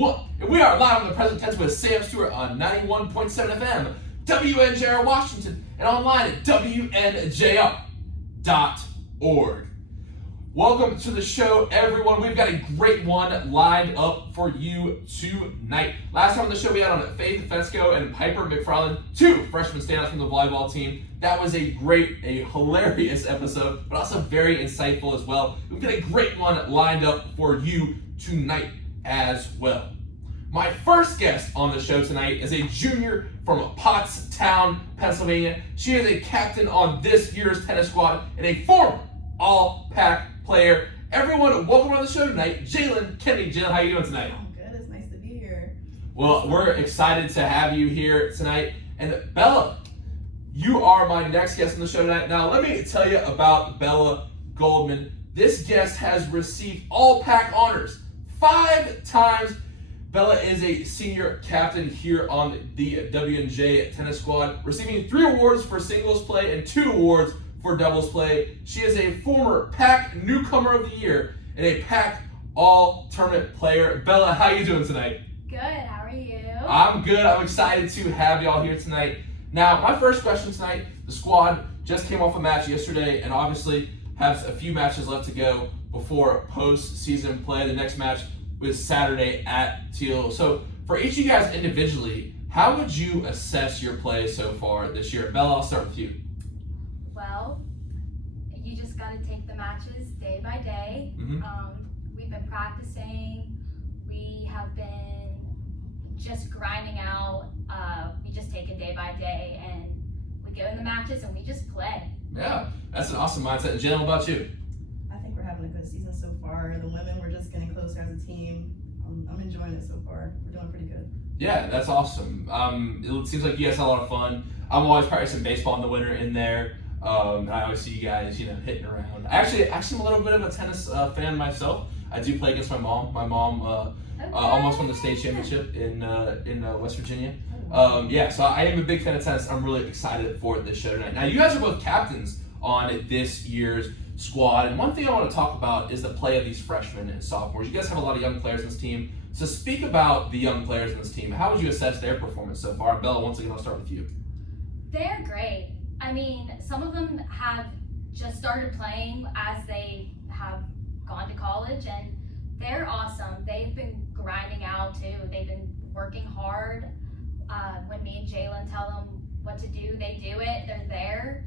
What? And we are live on the present tense with Sam Stewart on 91.7 FM, WNJR Washington, and online at WNJR.org. Welcome to the show, everyone. We've got a great one lined up for you tonight. Last time on the show, we had on Faith Fesco and Piper McFarland, two freshman standouts from the volleyball team. That was a hilarious episode, but also very insightful as well. We've got a great one lined up for you tonight as well. My first guest on the show tonight is a junior from Pottstown, Pennsylvania. She is a captain on this year's tennis squad and a former All-Pac player. Everyone, welcome on the show tonight, Jaelyn Kennedy. Jaelyn, how are you doing tonight? I'm good. It's nice to be here. Well, we're excited to have you here tonight. And Bella, you are my next guest on the show tonight. Now, let me tell you about Bella Goldman. This guest has received All-Pac honors 5 times. Bella is a senior captain here on the WNJ tennis squad, receiving 3 awards for singles play and 2 awards for doubles play. She is a former PAC Newcomer of the Year and a PAC All-Tournament player. Bella, how are you doing tonight? Good, how are you? I'm good. I'm excited to have y'all here tonight. Now, my first question tonight, the squad just came off a match yesterday and obviously has a few matches left to go before post-season play. The next match was Saturday at Teal. So for each of you guys individually, how would you assess your play so far this year? Bella, I'll start with you. Well, you just got to take the matches day by day. Mm-hmm. We've been practicing. We have been just grinding out. We just take it day by day, and we go in the matches and we just play. Yeah, that's an awesome mindset. And Jen, what about you? I think we're having a good season so far. The women, we're just getting closer as a team. I'm enjoying it so far. We're doing pretty good. Yeah, that's awesome. It seems like you guys had a lot of fun. I'm always practicing baseball in the winter in there. And I always see you guys, hitting around. Actually, I'm a little bit of a tennis fan myself. I do play against my mom. My mom almost won the state championship in West Virginia. So I am a big fan of tennis. I'm really excited for this show tonight. Now, you guys are both captains on this year's squad, and one thing I want to talk about is the play of these freshmen and sophomores. You guys have a lot of young players in this team. So speak about the young players in this team. How would you assess their performance so far? Bella, once again, I'll start with you. They're great. I mean, some of them have just started playing as they have gone to college, and they're awesome. They've been grinding out too. They've been working hard. When me and Jaelyn tell them what to do, they do it. They're there,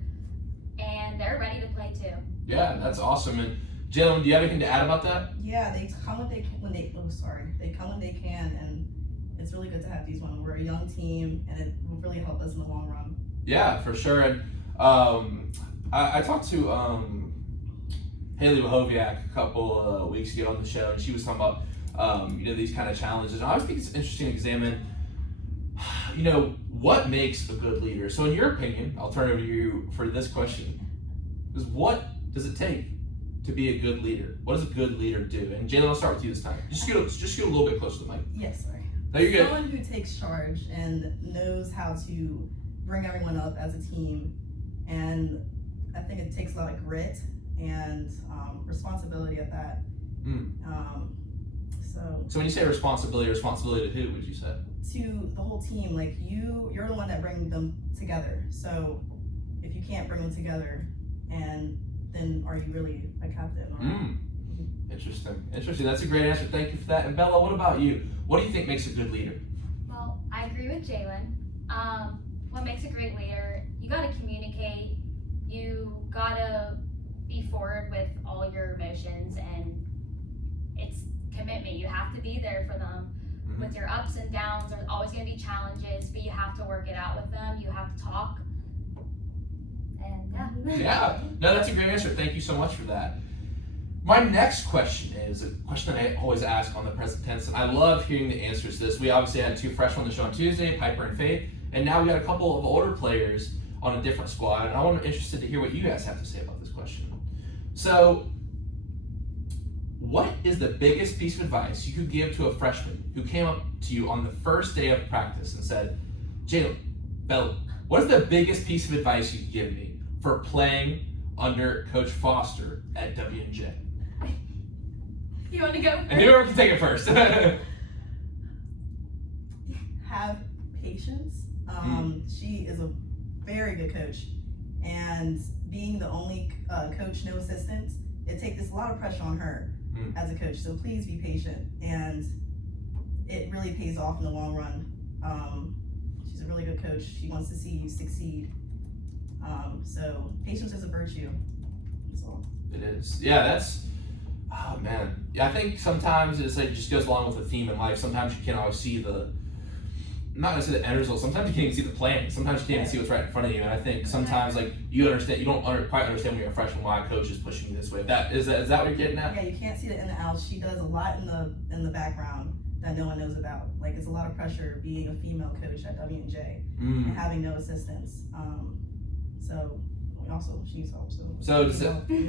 and they're ready to play too. Yeah, that's awesome. And Jaelyn, do you have anything to add about that? Yeah, they come when they come when they can, and it's really good to have these ones. We're a young team, and it will really help us in the long run. Yeah, for sure. And I talked to Haley Wahoviak a couple weeks ago on the show, and she was talking about these kind of challenges. And I always think it's interesting to examine what makes a good leader. So in your opinion, I'll turn it over to you for this question, is what does it take to be a good leader? What does a good leader do? And Jaelyn, I'll start with you this time. Just get a little bit closer to the mic. Yes, sorry. No, you're good. Someone who takes charge and knows how to bring everyone up as a team, and I think it takes a lot of grit and responsibility at that. So when you say responsibility to who would you say? To the whole team. Like you're the one that brings them together. So if you can't bring them together, and then are you really a captain? Interesting. That's a great answer. Thank you for that. And Bella, what about you? What do you think makes a good leader? Well, I agree with Jaelyn. What makes a great leader, you got to communicate. You got to be forward with all your emotions, and it's commitment. You have to be there for them. With your ups and downs, there's always going to be challenges, but you have to work it out with them. You have to talk. And Yeah. No, that's a great answer. Thank you so much for that. My next question is a question that I always ask on the present tense, and I love hearing the answers to this. We obviously had 2 freshmen on the show on Tuesday, Piper and Faith, and now we got a couple of older players on a different squad, and I'm interested to hear what you guys have to say about this question. So, what is the biggest piece of advice you could give to a freshman who came up to you on the first day of practice and said, Jaelyn, Bella, what is the biggest piece of advice you could give me for playing under Coach Foster at WNJ? You want to go first? And whoever can take it first. patience. She is a very good coach, and being the only coach, no assistants, it takes a lot of pressure on her as a coach. So please be patient, and it really pays off in the long run. She's a really good coach. She wants to see you succeed. So patience is a virtue. That's all. It is. Yeah, that's. Oh man. Yeah, I think sometimes it's like it just goes along with the theme in life. Sometimes you can't always see the. I'm not gonna say the end result. Sometimes you can't even see the plan. Sometimes you can't even see what's right in front of you. And I think sometimes like you don't quite understand when you're a freshman why a coach is pushing you this way. Is that what you're getting at? Yeah, you can't see the in and out. She does a lot in the background that no one knows about. Like it's a lot of pressure being a female coach at W&J and having no assistants. So she's also.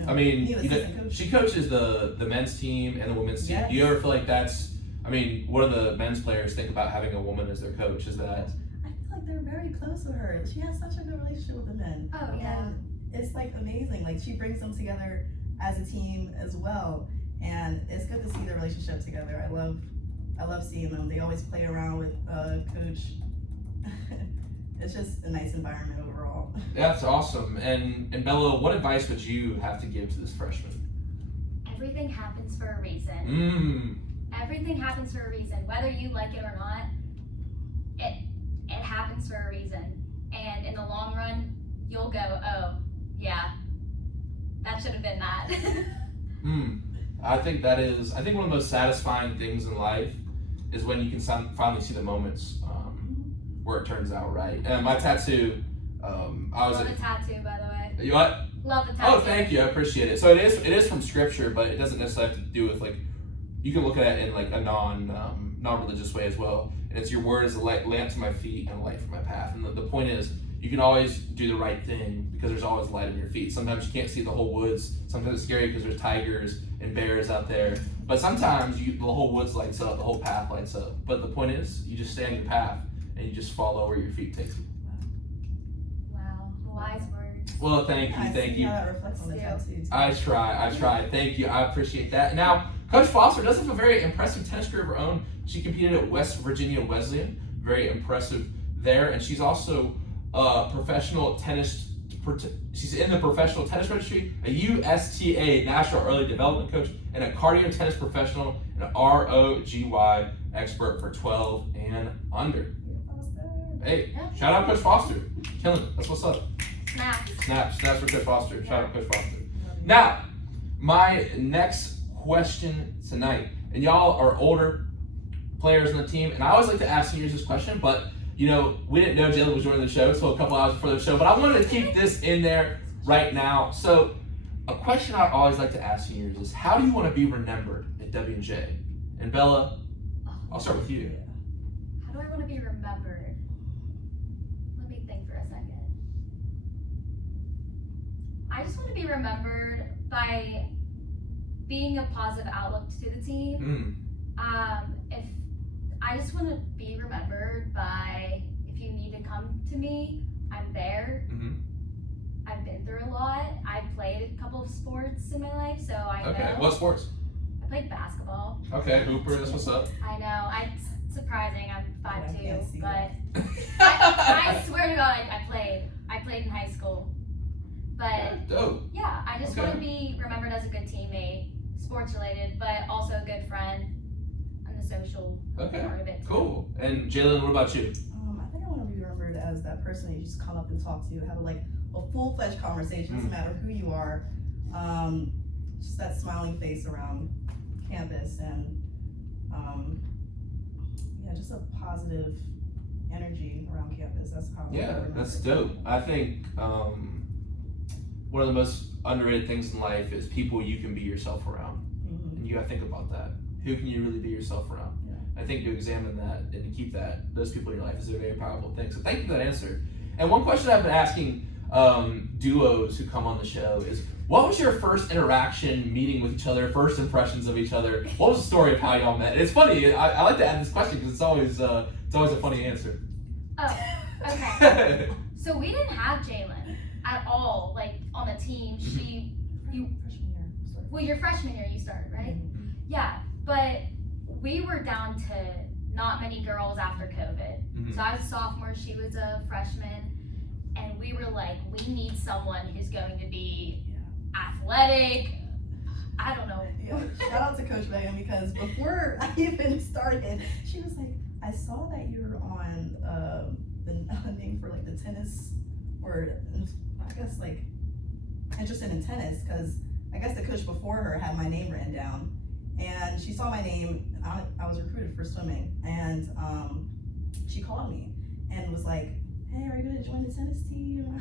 I mean, she coaches the men's team and the women's team. Yes. Do you ever feel like that's? I mean, what do the men's players think about having a woman as their coach? Is that? I feel like they're very close with her. She has such a good relationship with the men. Oh yeah. And it's like amazing. Like she brings them together as a team as well, and it's good to see their relationship together. I love seeing them. They always play around with Coach. It's just a nice environment overall. That's awesome. And Bella, what advice would you have to give to this freshman? Everything happens for a reason. Everything happens for a reason. Whether you like it or not, it happens for a reason. And in the long run, you'll go, oh, yeah, that should have been that. I think one of the most satisfying things in life is when you can finally see the moments where it turns out right. And my tattoo, Love the tattoo, by the way. You what? Love the tattoo. Oh, thank you. I appreciate it. So it is from scripture, but it doesn't necessarily have to do with like. You can look at it in like a non-religious way as well. And it's your word is a lamp to my feet and a light for my path. And the point is, you can always do the right thing because there's always light on your feet. Sometimes you can't see the whole woods. Sometimes it's scary because there's tigers and bears out there. But sometimes the whole woods lights up, the whole path lights up. But the point is, you just stay on your path and you just follow where your feet take you. Wow, wise words. Well, thank you. How that reflects on the tattoo too. I try. Thank you. I appreciate that. Now, Coach Foster does have a very impressive tennis career of her own. She competed at West Virginia Wesleyan. Very impressive there. And she's also a professional tennis. She's in the professional tennis registry, a USTA National Early Development Coach, and a cardio tennis professional, and an ROGY expert for 12 and under. Hey, shout out Coach Foster. Killing it. That's what's up. Snaps for Coach Foster. Shout out Coach Foster. Now, my next question tonight, and y'all are older players on the team, and I always like to ask seniors this question, but we didn't know Jaelyn was joining the show until a couple hours before the show, but I wanted to keep this in there right now. So, a question I always like to ask seniors is, how do you want to be remembered at W&J? And Bella, I'll start with you. How do I want to be remembered? Let me think for a second. I just want to be remembered by being a positive outlook to the team. If I just want to be remembered by, if you need to come to me, I'm there. I've been through a lot. I've played a couple of sports in my life, so I know. Okay, what sports? I played basketball. Okay, Hooper, that's what's up. I know. It's surprising. I'm 5'2", but I I swear to God, I played in high school. But dope. Yeah, I just want to be remembered as a good teammate, sports related, but also a good friend. And the social part of it. Cool. And Jaelyn, what about you? I think I want to be remembered as that person that you just come up and talk to, have a full-fledged conversation, doesn't matter who you are. Just that smiling face around campus, and just a positive energy around campus. That's how. That's dope. I think one of the most underrated things in life is people you can be yourself around, and you gotta think about that. Who can you really be yourself around? I think to examine that and to keep those people in your life is a very powerful thing. So thank you for that answer. And one question I've been asking duos who come on the show is, what was your first interaction, meeting with each other, first impressions of each other? What was the story of how y'all met? It's funny. I like to add this question because it's always a funny answer. Oh, okay. So we didn't have Jaelyn at all, like on the team. Your freshman year you started, right? Yeah, but we were down to not many girls after COVID. So I was a sophomore, she was a freshman, and we were like, we need someone who's going to be athletic. I don't know. Yeah, shout out to Coach Megan, because before I even started, she was like, I saw that you're on the name for like the tennis, or I guess like interested in tennis, because I guess the coach before her had my name written down, and she saw my name. I was recruited for swimming, and she called me and was like, hey, are you gonna join the tennis team?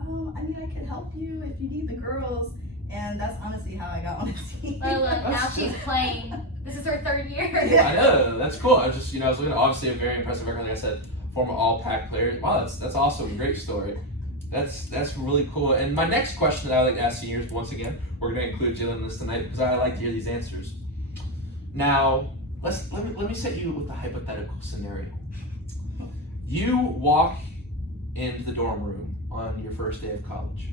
I mean, I can help you if you need the girls. And that's honestly how I got on the team. Well, now she's playing. This is her 3rd year. I know, that's cool. I was looking at, obviously a very impressive record. Like I said, former All-Pac player. Wow, that's awesome. Great story. That's really cool. And my next question that I like to ask seniors, once again, we're going to include Jaelyn in this tonight because I like to hear these answers. Now, let me set you with a hypothetical scenario. You walk into the dorm room on your first day of college,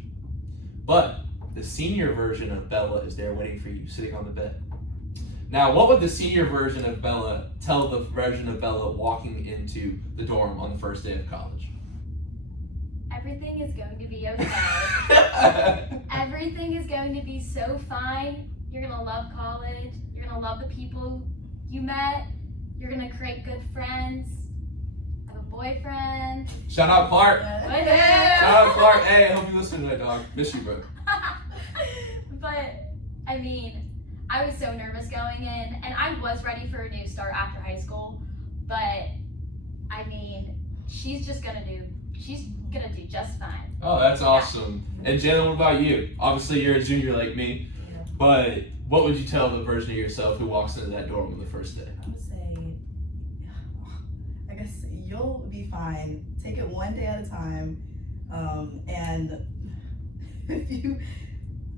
but the senior version of Bella is there waiting for you, sitting on the bed. Now, what would the senior version of Bella tell the version of Bella walking into the dorm on the first day of college? Everything is going to be okay. Everything is going to be so fine. You're going to love college. You're going to love the people you met. You're going to create good friends. Have a boyfriend. Shout out Clark. Yeah. Shout out Clark. Hey, I hope you listen to that, dog. Miss you, bro. But, I mean, I was so nervous going in, and I was ready for a new start after high school, but, I mean, she's gonna do just fine. Oh, that's awesome. And Jaelyn, what about you? Obviously, you're a junior like me, but what would you tell the version of yourself who walks into that dorm on the first day? I would say, I guess you'll be fine. Take it one day at a time, and if you,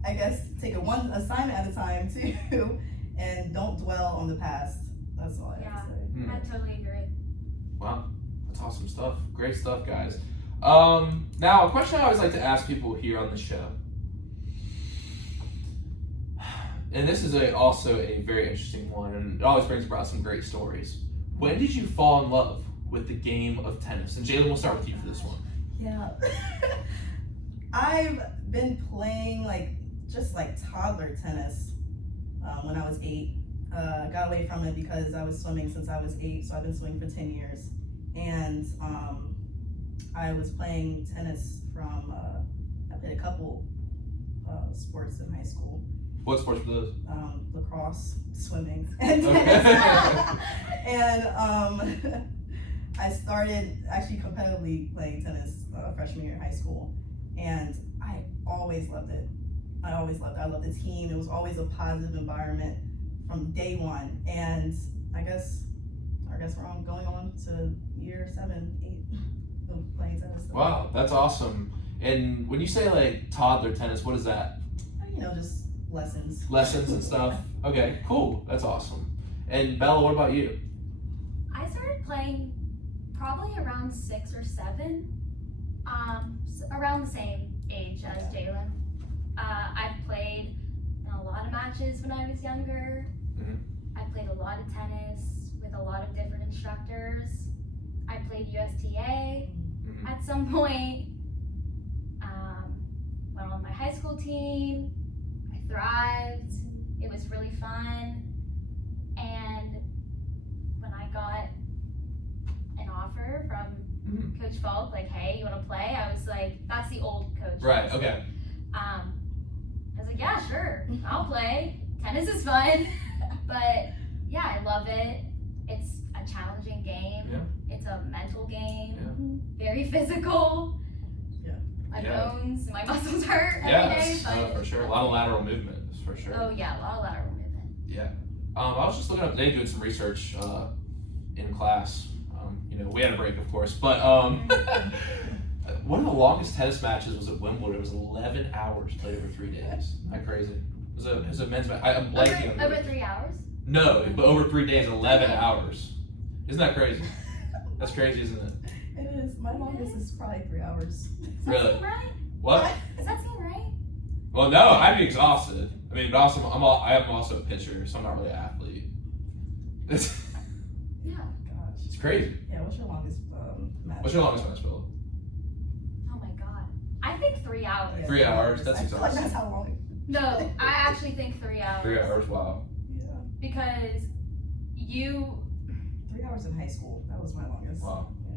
I guess, take it one assignment at a time too, and don't dwell on the past. That's all I have to say. I totally agree. Wow, that's awesome stuff. Great stuff, guys. Now, a question I always like to ask people here on the show, and this is also a very interesting one, and it always brings about some great stories. When did you fall in love with the game of tennis? And Jaelyn, we'll start with you for this one. Yeah. I've been playing just toddler tennis when I was 8. Got away from it because I was swimming since I was 8, so I've been swimming for 10 years. And I was playing tennis from, I played a couple sports in high school. What sports were those? Lacrosse, swimming, and tennis. And I started actually competitively playing tennis freshman year in high school, and I always loved it. I loved the team. It was always a positive environment from day one, and I guess we're going on to year 7, 8 of playing tennis. Wow, that's awesome. And when you say toddler tennis, what is that? Just lessons. Lessons and stuff. Okay, cool. That's awesome. And Bella, what about you? I started playing probably around 6 or 7, around the same age as Jaelyn. I've played in a lot of matches when I was younger. I played a lot of tennis with a lot of different instructors. I played USTA at some point. Went on my high school team. I thrived. It was really fun. And when I got an offer from Coach Falk, hey, you want to play? I was like, that's the old coach. Right, okay. I was like, yeah, sure, I'll play. Tennis is fun. But yeah, I love it. It's a challenging game. Yeah. It's a mental game. Yeah. Very physical. Yeah. My bones, my muscles hurt every day. Yeah, for sure. A lot of lateral movement, for sure. Oh yeah, a lot of lateral movement. Yeah. I was just looking up today, doing some research in class. We had a break, of course, but one of the longest tennis matches was at Wimbledon. It was 11 hours played over 3 days. Isn't that crazy? It was a men's match. I'm blanking on Over 3 hours? No, but over 3 days, 11 hours. Isn't that crazy? That's crazy, isn't it? It is. My longest is probably 3 hours. Does Really? that seem right? What? Does that seem right? Well, no, I'd be exhausted. I mean, but also, I am also a pitcher, so I'm not really an athlete. Yeah. Gosh. It's crazy. Yeah, what's your longest match? What's your longest match, Phil? Oh my god. I think 3 hours. Yeah, 3 hours? That's I feel like exhausting. that's how long. No, I actually think 3 hours. 3 hours, wow. Yeah. Because you. 3 hours in high school. That was my longest. Wow. Yeah.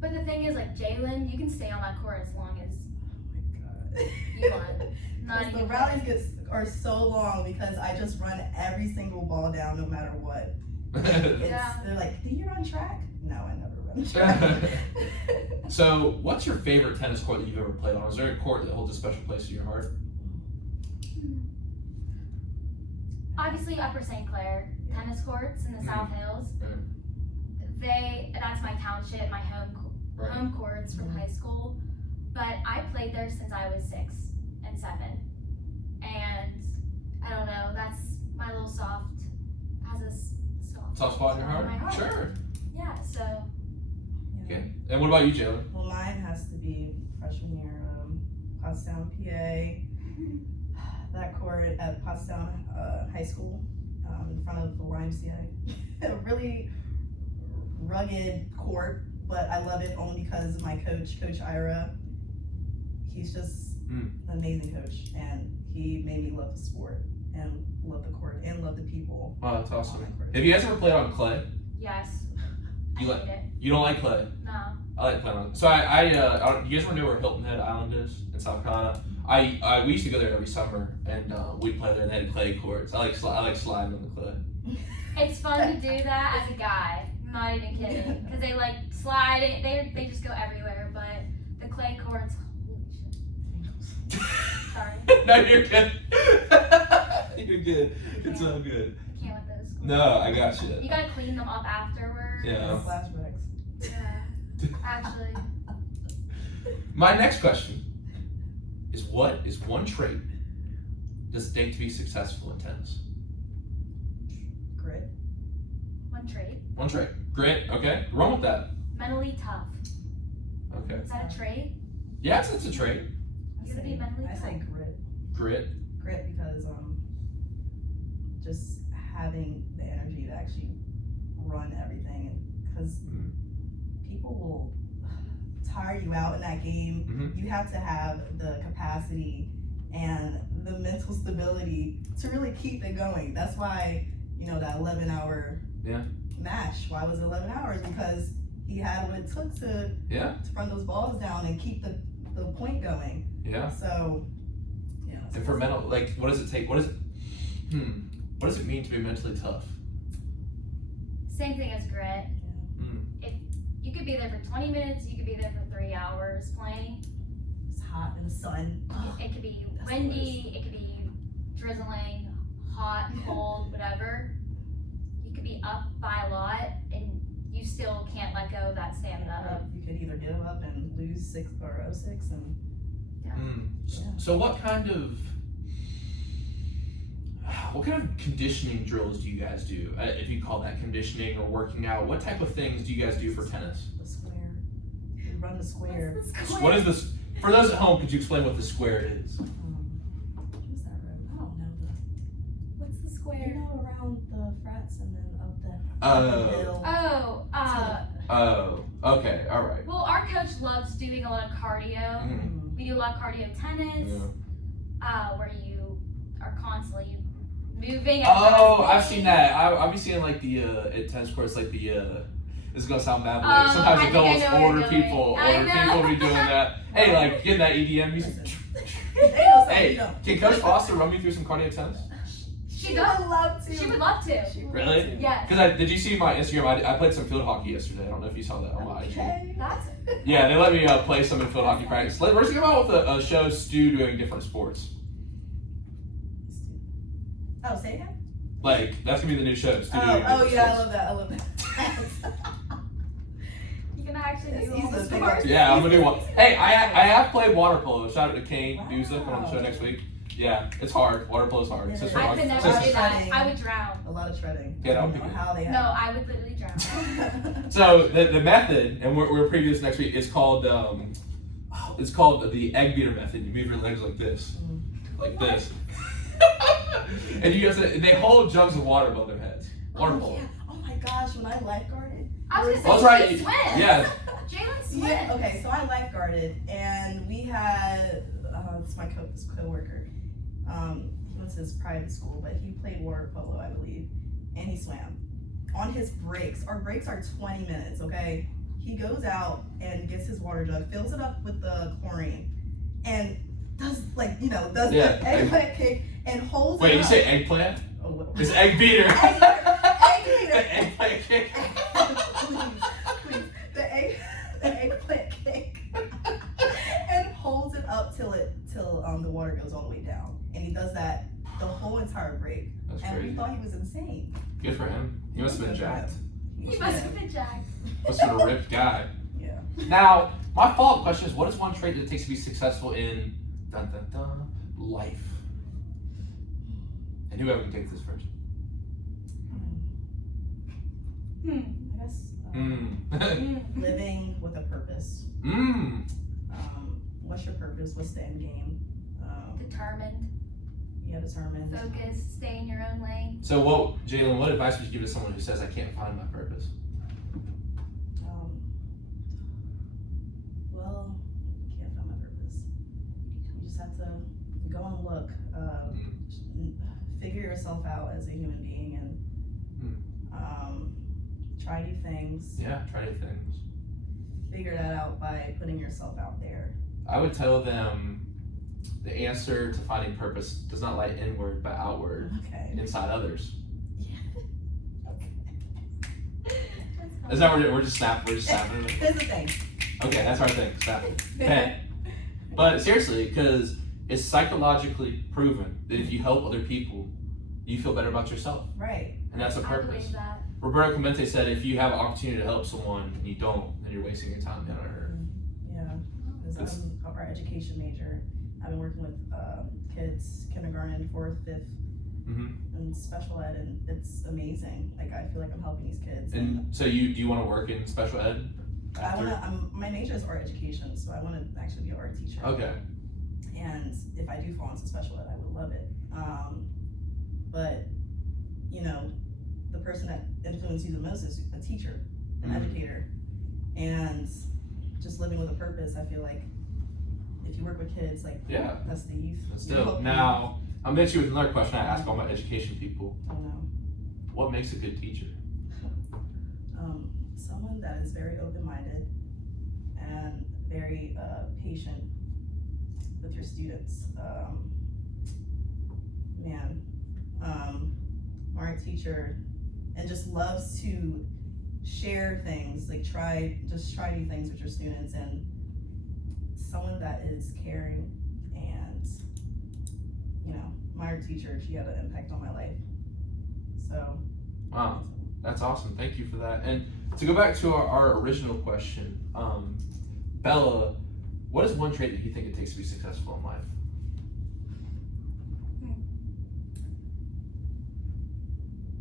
But the thing is, like Jaelyn, you can stay on that court as long as Oh my god. you want. Not The even rallies are so long because I just run every single ball down no matter what. Yeah. They're like, do you run track? No, I never run track. So, what's your favorite tennis court that you've ever played on? Is there a court that holds a special place in your heart? Obviously, Upper St. Clair tennis courts in the South Hills. That's my township, my home courts from high school. But I played there since I was 6 and 7, and I don't know. That's my little has a Soft spot in your heart? my heart. Sure. Yeah. So Okay. And what about you, Jaelyn? Well, mine has to be freshman year, Pottstown, PA. That court at Pottstown High School, in front of the YMCA. A really rugged court, but I love it only because of my coach, Coach Ira. He's just an amazing coach, and he made me love the sport and love the court and love the people. Oh, that's awesome. on that court. Have you guys ever played on clay? yes, You I like- hate it. You don't like clay? No. I like playing on. So you guys ever know where Hilton Head Island is in South Carolina? We used to go there every summer, and we'd play there. And they had clay courts. I like sliding on the clay. It's fun to do that as a guy. I'm not even kidding, because they like slide. They just go everywhere. But the clay courts, holy shit. Sorry, No, you're good. You're good. It's all good. I can't with those. No, I got you. You gotta clean them up afterwards. Yeah. Flashbacks. Yeah. Actually, My next question is, what is one trait does it take to be successful in tennis? Grit. one trait: One trait. Grit. Okay. Run with that. mentally tough. Okay. Is that a trait? Yeah, it's a trait. You gotta be mentally I tough. say grit. Grit. Grit because just having the energy to actually run everything, because people will tire you out in that game. Mhm. You have to have the capacity and the mental stability to really keep it going. That's why, that 11-hour match. Why was it 11 hours? Because he had what it took to run those balls down and keep the point going. Yeah. So, yeah. And for mental, like, what does it take? What does it mean to be mentally tough? Same thing as grit. If you could be there for 20 minutes, you could be there for 3 hours playing. It's hot in the sun. It could be That's the windy, it could be drizzling, hot, cold, whatever. You could be up by a lot, and you still can't let go of that stamina. You could either give up and lose 6 or 0-6 and So what kind of conditioning drills do you guys do? If you call that conditioning or working out, what type of things do you guys do for tennis? the square. You run the square. What's the square? What is this? For those at home, could you explain what the square is? What's that road? I don't know. What's the square? Around the frats and then up the Oh. hill. Oh, Oh, okay, all right. well, our coach loves doing a lot of cardio. Mhm. We do a lot of cardio tennis, where you are constantly moving. and Oh, I've resting. seen that. I'll be seeing like the at tennis courts, like the this is gonna sound bad, but like, Oh, sometimes I the think I adults know where order you're going. people I know. be doing that. Hey, like getting that EDM music. Hey, can Coach Foster run me through some cardio tennis? She does. would love to. She would love to. Really? Yes. Because did you see my Instagram? I played some field hockey yesterday. I don't know if you saw that on my IG. Okay. That's Yeah, they let me play some in field hockey practice. We're gonna come out with a show, Stu doing different sports. Oh, say again? Like that's gonna be the new show. Stu doing Oh different yeah, I sports. love that. I love that. you can actually It's do all easy the to pick sports. up. Yeah, I'm gonna do one. Hey, I have played water polo. Shout out to Kane Duza coming on the show Wow. next week. Yeah, it's hard. Water polo's hard. Yeah, Sister I hard. could never Sister- do that. Shredding. I would drown. A lot of shredding. Yeah, that I would don't be know how they No, have. I would literally drown. So the method, and we're preview this next week, is called it's called the egg beater method. You move your legs like this, like this, and you guys they hold jugs of water above their heads. Water Oh, polo. yeah. Oh my gosh, when I lifeguarded. I was That's gonna say, right. she swims. Yeah. Jaelyn swims. Yeah, okay, so I lifeguarded, and we had, it's my co-worker. He went to his private school, but he played water polo, I believe, and he swam. On his breaks, our breaks are 20 minutes, okay? He goes out and gets his water jug, fills it up with the chlorine, and does the eggplant kick and holds Wait, it you up. say eggplant? Oh, what? It's egg beater. Egg beater. Eggplant kick. Please. The eggplant cake, and holds it up till the water goes all the way down, and he does that the whole entire break. That's and crazy. we thought he was insane. Good for him. He must have been jacked. You must have been jacked. Must have been a ripped guy. Yeah. Now, my follow-up question is, what is one trait that it takes to be successul in life? And whoever can take this first. I guess living with a purpose. What's your purpose? What's the end game? Determined, Yeah, determined. focused, stay in your own lane. So, Jaelyn, what advice would you give to someone who says, I can't find my purpose? Well, you can't find my purpose. You just have to go and look. Figure yourself out as a human being, and try new things. Yeah, try new things. Figure that out by putting yourself out there. I would tell them the answer to finding purpose does not lie inward but outward, Okay. inside others. Okay. Is that what we're just snapping? We're just snapping it? Here's the thing. Okay, that's our thing. Snapping. Okay. But seriously, because it's psychologically proven that if you help other people, you feel better about yourself. Right. And that's a I purpose. believe that. Roberto Clemente said, if you have an opportunity to help someone and you don't, then you're wasting your time down on earth. Yeah. Because I'm our education major. I've been working with kids, kindergarten, 4th, 5th, and special ed, and it's amazing. Like, I feel like I'm helping these kids. And so do you want to work in special ed? My major is art education, so I want to actually be an art teacher. Okay. And if I do fall into special ed, I would love it. But, the person that influences you the most is a teacher, an educator. And just living with a purpose, I feel like if you work with kids, like, Yeah. that's the youth. That's You're dope. helping Now, I'll mention you with another question I ask all my education people. them. I don't know. What makes a good teacher? Someone that is very open-minded and very patient with your students. Art teacher, and just loves to share things, like try new things with your students, and someone that is caring. And my art teacher, she had an impact on my life. So Wow, that's awesome. Thank you for that. And to go back to our original question, Bella, what is one trait that you think it takes to be successful in life?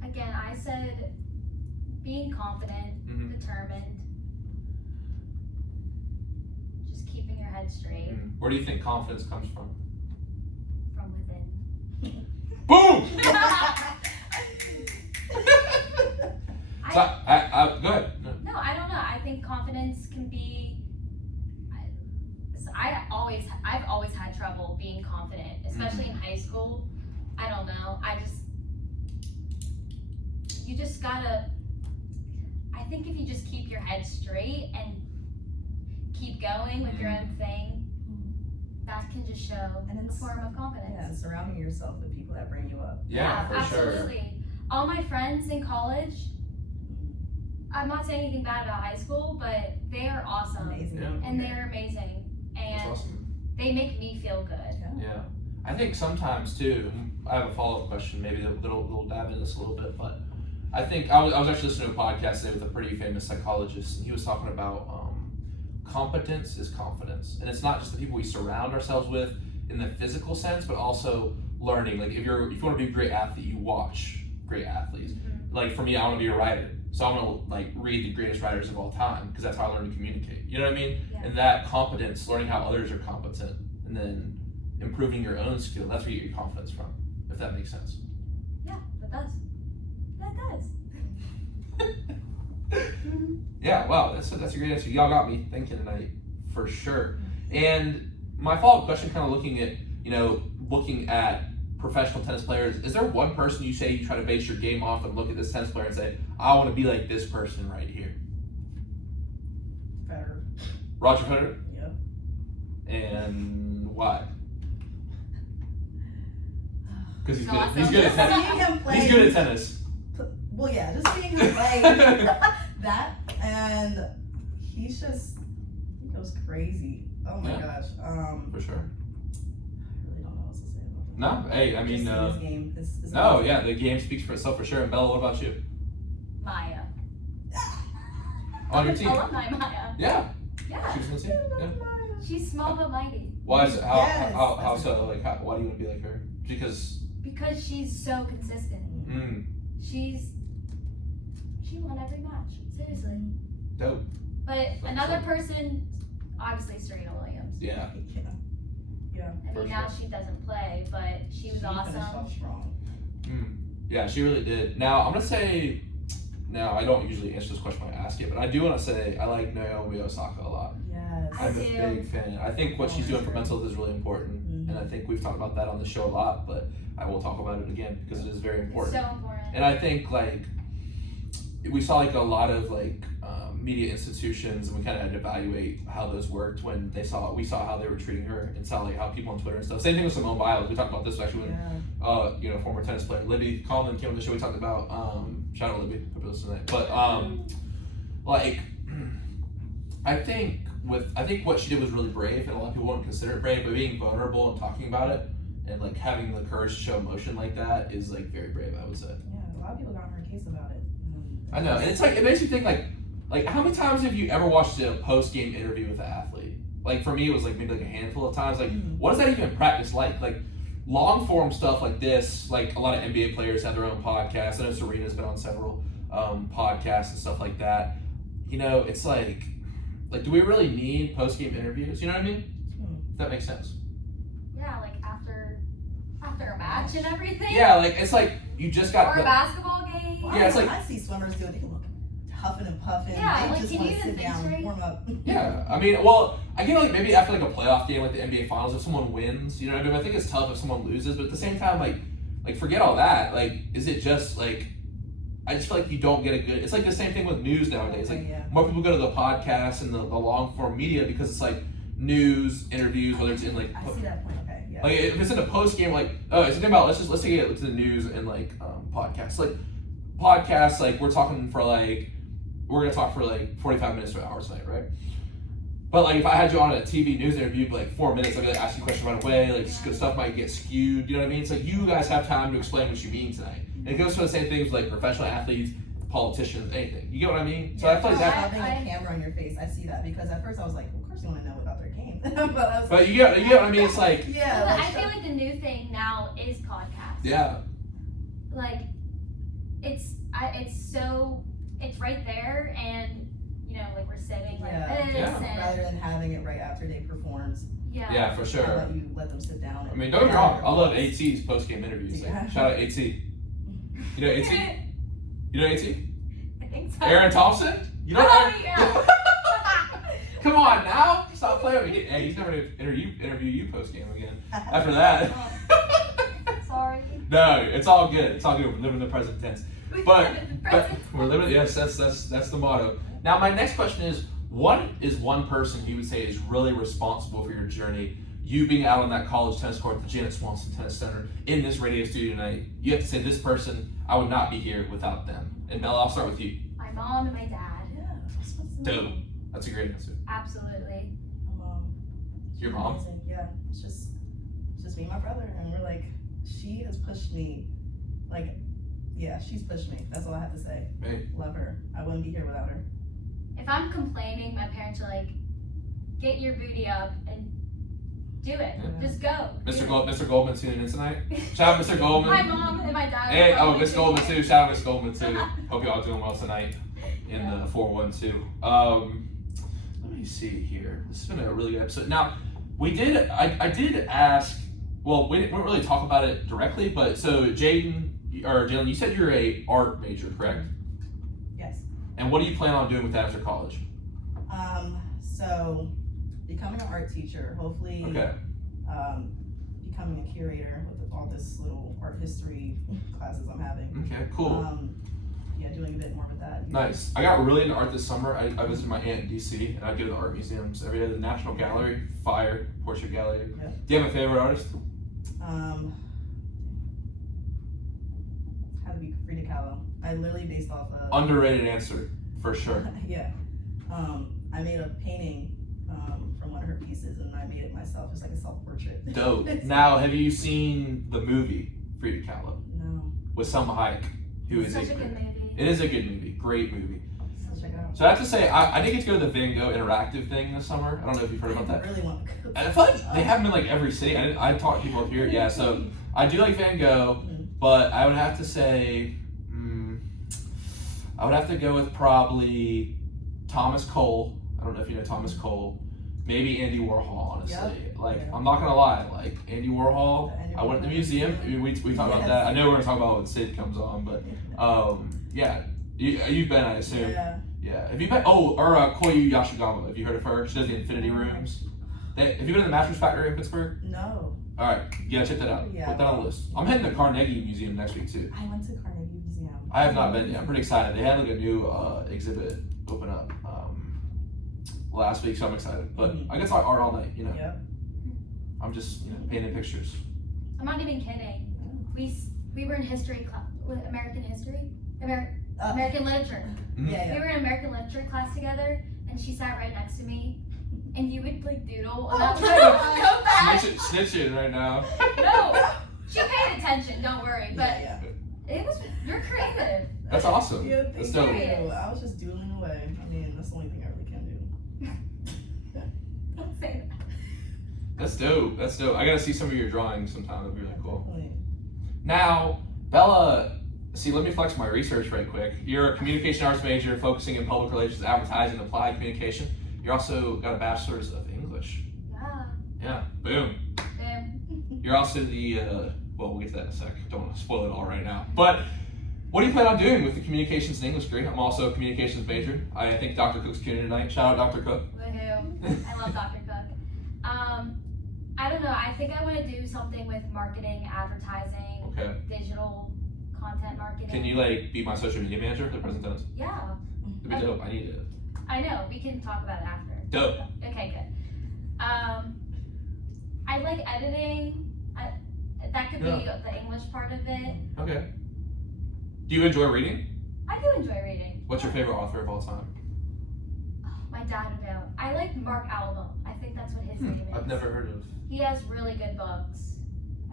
Again, I said being confident, determined, just keeping your head straight. Where do you think confidence comes from? From within. Boom! I, Go ahead. No. no, I don't know. I think confidence can be. I've always had trouble being confident, especially in high school. I don't know. You just gotta. I think if you just keep your head straight and keep going with your own thing, that can just show And a form of confidence. yeah, surrounding yourself with people that bring you up. Yeah, for sure. Absolutely. All my friends in college, I'm not saying anything bad about high school, but they are awesome. Amazing. Yeah. And they're amazing. That's And awesome. they make me feel good. Yeah. I think sometimes too, I have a follow-up question, maybe a little dive into this a little bit, but I think I was actually listening to a podcast today with a pretty famous psychologist, and he was talking about competence is confidence. And it's not just the people we surround ourselves with in the physical sense, but also learning. Like if you want to be a great athlete, you watch great athletes. Like for me, I want to be a writer. So I want to read the greatest writers of all time, because that's how I learn to communicate. You know what I mean? Yeah. And that competence, learning how others are competent, and then improving your own skill, that's where you get your confidence from, if that makes sense. Yeah, that does. That does. Yeah, wow, that's a great answer. Y'all got me thinking tonight, for sure. And my follow-up question, kind of looking at professional tennis players, is there one person you say you try to base your game off and look at this tennis player and say, I want to be like this person right here? Federer. Roger Federer? Yep. And why? Because he's Awesome. good. He's good at tennis. Seeing him play. He's good at tennis. Well, yeah, just seeing him play that, and he goes crazy. Oh my gosh. For sure. I really don't know what else to say about that. No, hey, I mean, Just seeing his game is no, amazing. yeah, the game speaks for itself for sure. And Bella, what about you? Maya. On your team? Alumni Maya. Yeah. Yeah. She was on the team. Yeah. She's small but mighty. Why is it? Yes. How so? Like, why do you want to be like her? Because she's so consistent. She won every match. Seriously. Dope. But another person, obviously Serena Williams. Yeah. Yeah. I mean, now she doesn't play, but she was Finished awesome. off strong. Yeah, she really did. Now, I'm going to say, I don't usually answer this question when I ask it, but I do want to say I like Naomi Osaka a lot. Yes. I I'm do. a big fan. I think what she's doing for mental health is really important, and I think we've talked about that on the show a lot, but I will talk about it again because it is very important. It's so important. And I think we saw a lot of media institutions, and we kind of had to evaluate how those worked when we saw how they were treating her, and saw how people on Twitter and stuff. Same thing with Simone Biles. We talked about this actually when former tennis player Libby Coleman came on the show. We talked about shout out Libby, hope you listen to that. But I think what she did was really brave, and a lot of people won't consider it brave, but being vulnerable and talking about it and having the courage to show emotion like that is very brave, I would say. Yeah, a lot of people got on her case about it. I know, and it's it makes you think how many times have you ever watched a post-game interview with an athlete? For me, it was maybe a handful of times. What is that even in practice like? Long form stuff like this, a lot of NBA players have their own podcasts. I know Serena's been on several podcasts and stuff like that. It's do we really need post-game interviews? You know what I mean? If that makes sense. Yeah, after a match and everything. Yeah, it's you just got or a basketball game. Well, Yeah, it's I see swimmers do it. They can look huffing and puffing. Yeah, they just can want you to even sit think down, straight? warm up. Yeah, I mean, well, I get maybe after a playoff game the NBA Finals, if someone wins, you know what I mean? I think it's tough if someone loses, but at the same time, forget all that. Is it just I just feel you don't get a good. It's the same thing with news nowadays. More people go to the podcasts and the long form media because it's news, interviews, whether it's in I see that point. Okay. Yeah. if it's in a post game, it's something about let's take it to the news and podcasts. Podcasts we're talking for we're gonna talk for 45 minutes to an hour tonight, right? But if I had you on a TV news interview, 4 minutes, I'd ask you a question right away. Stuff might get skewed. You know what I mean? It's you guys have time to explain what you mean tonight. And it goes for the same things with professional athletes, politicians, anything. You get what I mean? So I feel that. Having a camera on your face, I see that because at first I was of course you want to know about their game, but you get what I mean? It's yeah. I feel the new thing now is podcasts. Yeah. It's right there, and we're sitting this, and rather than having it right after they performed. Yeah, for sure. Let them sit down. I mean, don't get me wrong. I love AT's post game interviews. Shout out AT. You know AT? You know AT? I think so. Aaron Thompson? You know yeah. Come on now. Stop playing with me. Hey, he's never going to interview you post game again. After that. Sorry. No, it's all good. It's all good. We're living the present tense. But we're living. Yes, that's the motto. Now, my next question is: what is one person you would say is really responsible for your journey? You being out on that college tennis court, the Janet Swanson Tennis Center, in this radio studio tonight, you have to say this person. I would not be here without them. And Bella, I'll start with you. My mom and my dad. Yeah. Dope. That's a great answer. Absolutely. Your mom? Amazing. Yeah. It's just me and my brother, and we're she has pushed me. Yeah, she's pushed me. That's all I have to say. Hey. Love her. I wouldn't be here without her. If I'm complaining, my parents are get your booty up and do it. Yeah. Just go. Mr. Goldman tuning in tonight. Shout out Mr. Goldman. My mom and my dad. Hey, Miss Goldman too. Shout out Miss Goldman too. Hope y'all doing well tonight in the 412. Let me see here. This has been a really good episode. Now, I did ask. Well, we didn't really talk about it directly, but so Jaelyn, you said you're a art major, correct? Yes. And what do you plan on doing with that after college? So becoming an art teacher, hopefully. Okay. Becoming a curator with all this little art history classes I'm having. Okay, cool. Yeah, doing a bit more with that. Nice. I got really into art this summer. I visited my aunt in DC, and I go to the art museums every day. The National Gallery, Fire, Portrait Gallery. Yeah. Do you have a favorite artist? Had to be Frida Kahlo. I literally based off of. Underrated answer, for sure. Yeah. I made a painting from one of her pieces, and I made it myself. It's like a self-portrait. Dope. Now, have you seen the movie Frida Kahlo No. with Selma Hayek, who is Such a good movie. It is a good movie, great movie. So check it out. So I have to say, I did get to go to the Van Gogh interactive thing this summer. I don't know if you've heard about that. I really want to go. I feel like they have them in like every city. I talked to people up here. Yeah, so I do like Van Gogh, but I would have to say, I would have to go with probably Thomas Cole. I don't know if you know Thomas Cole. Maybe Andy Warhol, honestly. Yep. Like, Yeah. I'm not gonna lie, like Andy Warhol. Andy I went to the Warhol museum. Museum. We talked about Yes. that. I know we're gonna talk about it when Syd comes on, but yeah, you've been, I assume. Yeah. Yeah. Have you been? Oh, or Koyu Yashigama. Have you heard of her? She does the Infinity Rooms. Have you been to the Mattress Factory in Pittsburgh? No. All right, yeah, check that out. Yeah. Put that on the list. I'm heading to Carnegie Museum next week too. I went to Carnegie Museum. I have not been yet. I'm pretty excited. They had like a new exhibit open up last week, so I'm excited. But I get to talk art all night. You know, Yep. I'm just painting pictures. I'm not even kidding. We were in history class, American history, American literature. Yeah. We were in American literature class together, and she sat right next to me, and you would like doodle, and I was like, come back. Snitching right now. No, she paid attention. Don't worry, but Yeah. you're creative. That's awesome. Yeah, That's thank dope. you. I was just doodling away. I mean, that's the only thing I really can do. Don't say that. That's dope. That's dope. I gotta see some of your drawings sometime. That'd be really cool. Definitely. Now, Bella, see, let me flex my research right quick. You're a communication arts major focusing in public relations, advertising, and applied communication. You also got a bachelor's of English. Yeah. Yeah, boom. You're also the, well, we'll get to that in a sec. Don't want to spoil it all right now. But what do you plan on doing with the communications and English degree? I'm also a communications major. I think Dr. Cook's tuning in tonight. Shout out Dr. Cook. Woohoo. I love Dr. Cook. I don't know. I think I want to do something with marketing, advertising, Okay. digital content marketing. Can you, like, be my social media manager for the present tense? Yeah. That'd be dope. I need it. I know. We can talk about it after. Dope. Okay, good. I like editing. That could be the English part of it. Okay. Do you enjoy reading? I do enjoy reading. What's your favorite author of all time? Oh, my dad would know. I like Mark Album. I think that's what his name is. I've never heard of. He has really good books.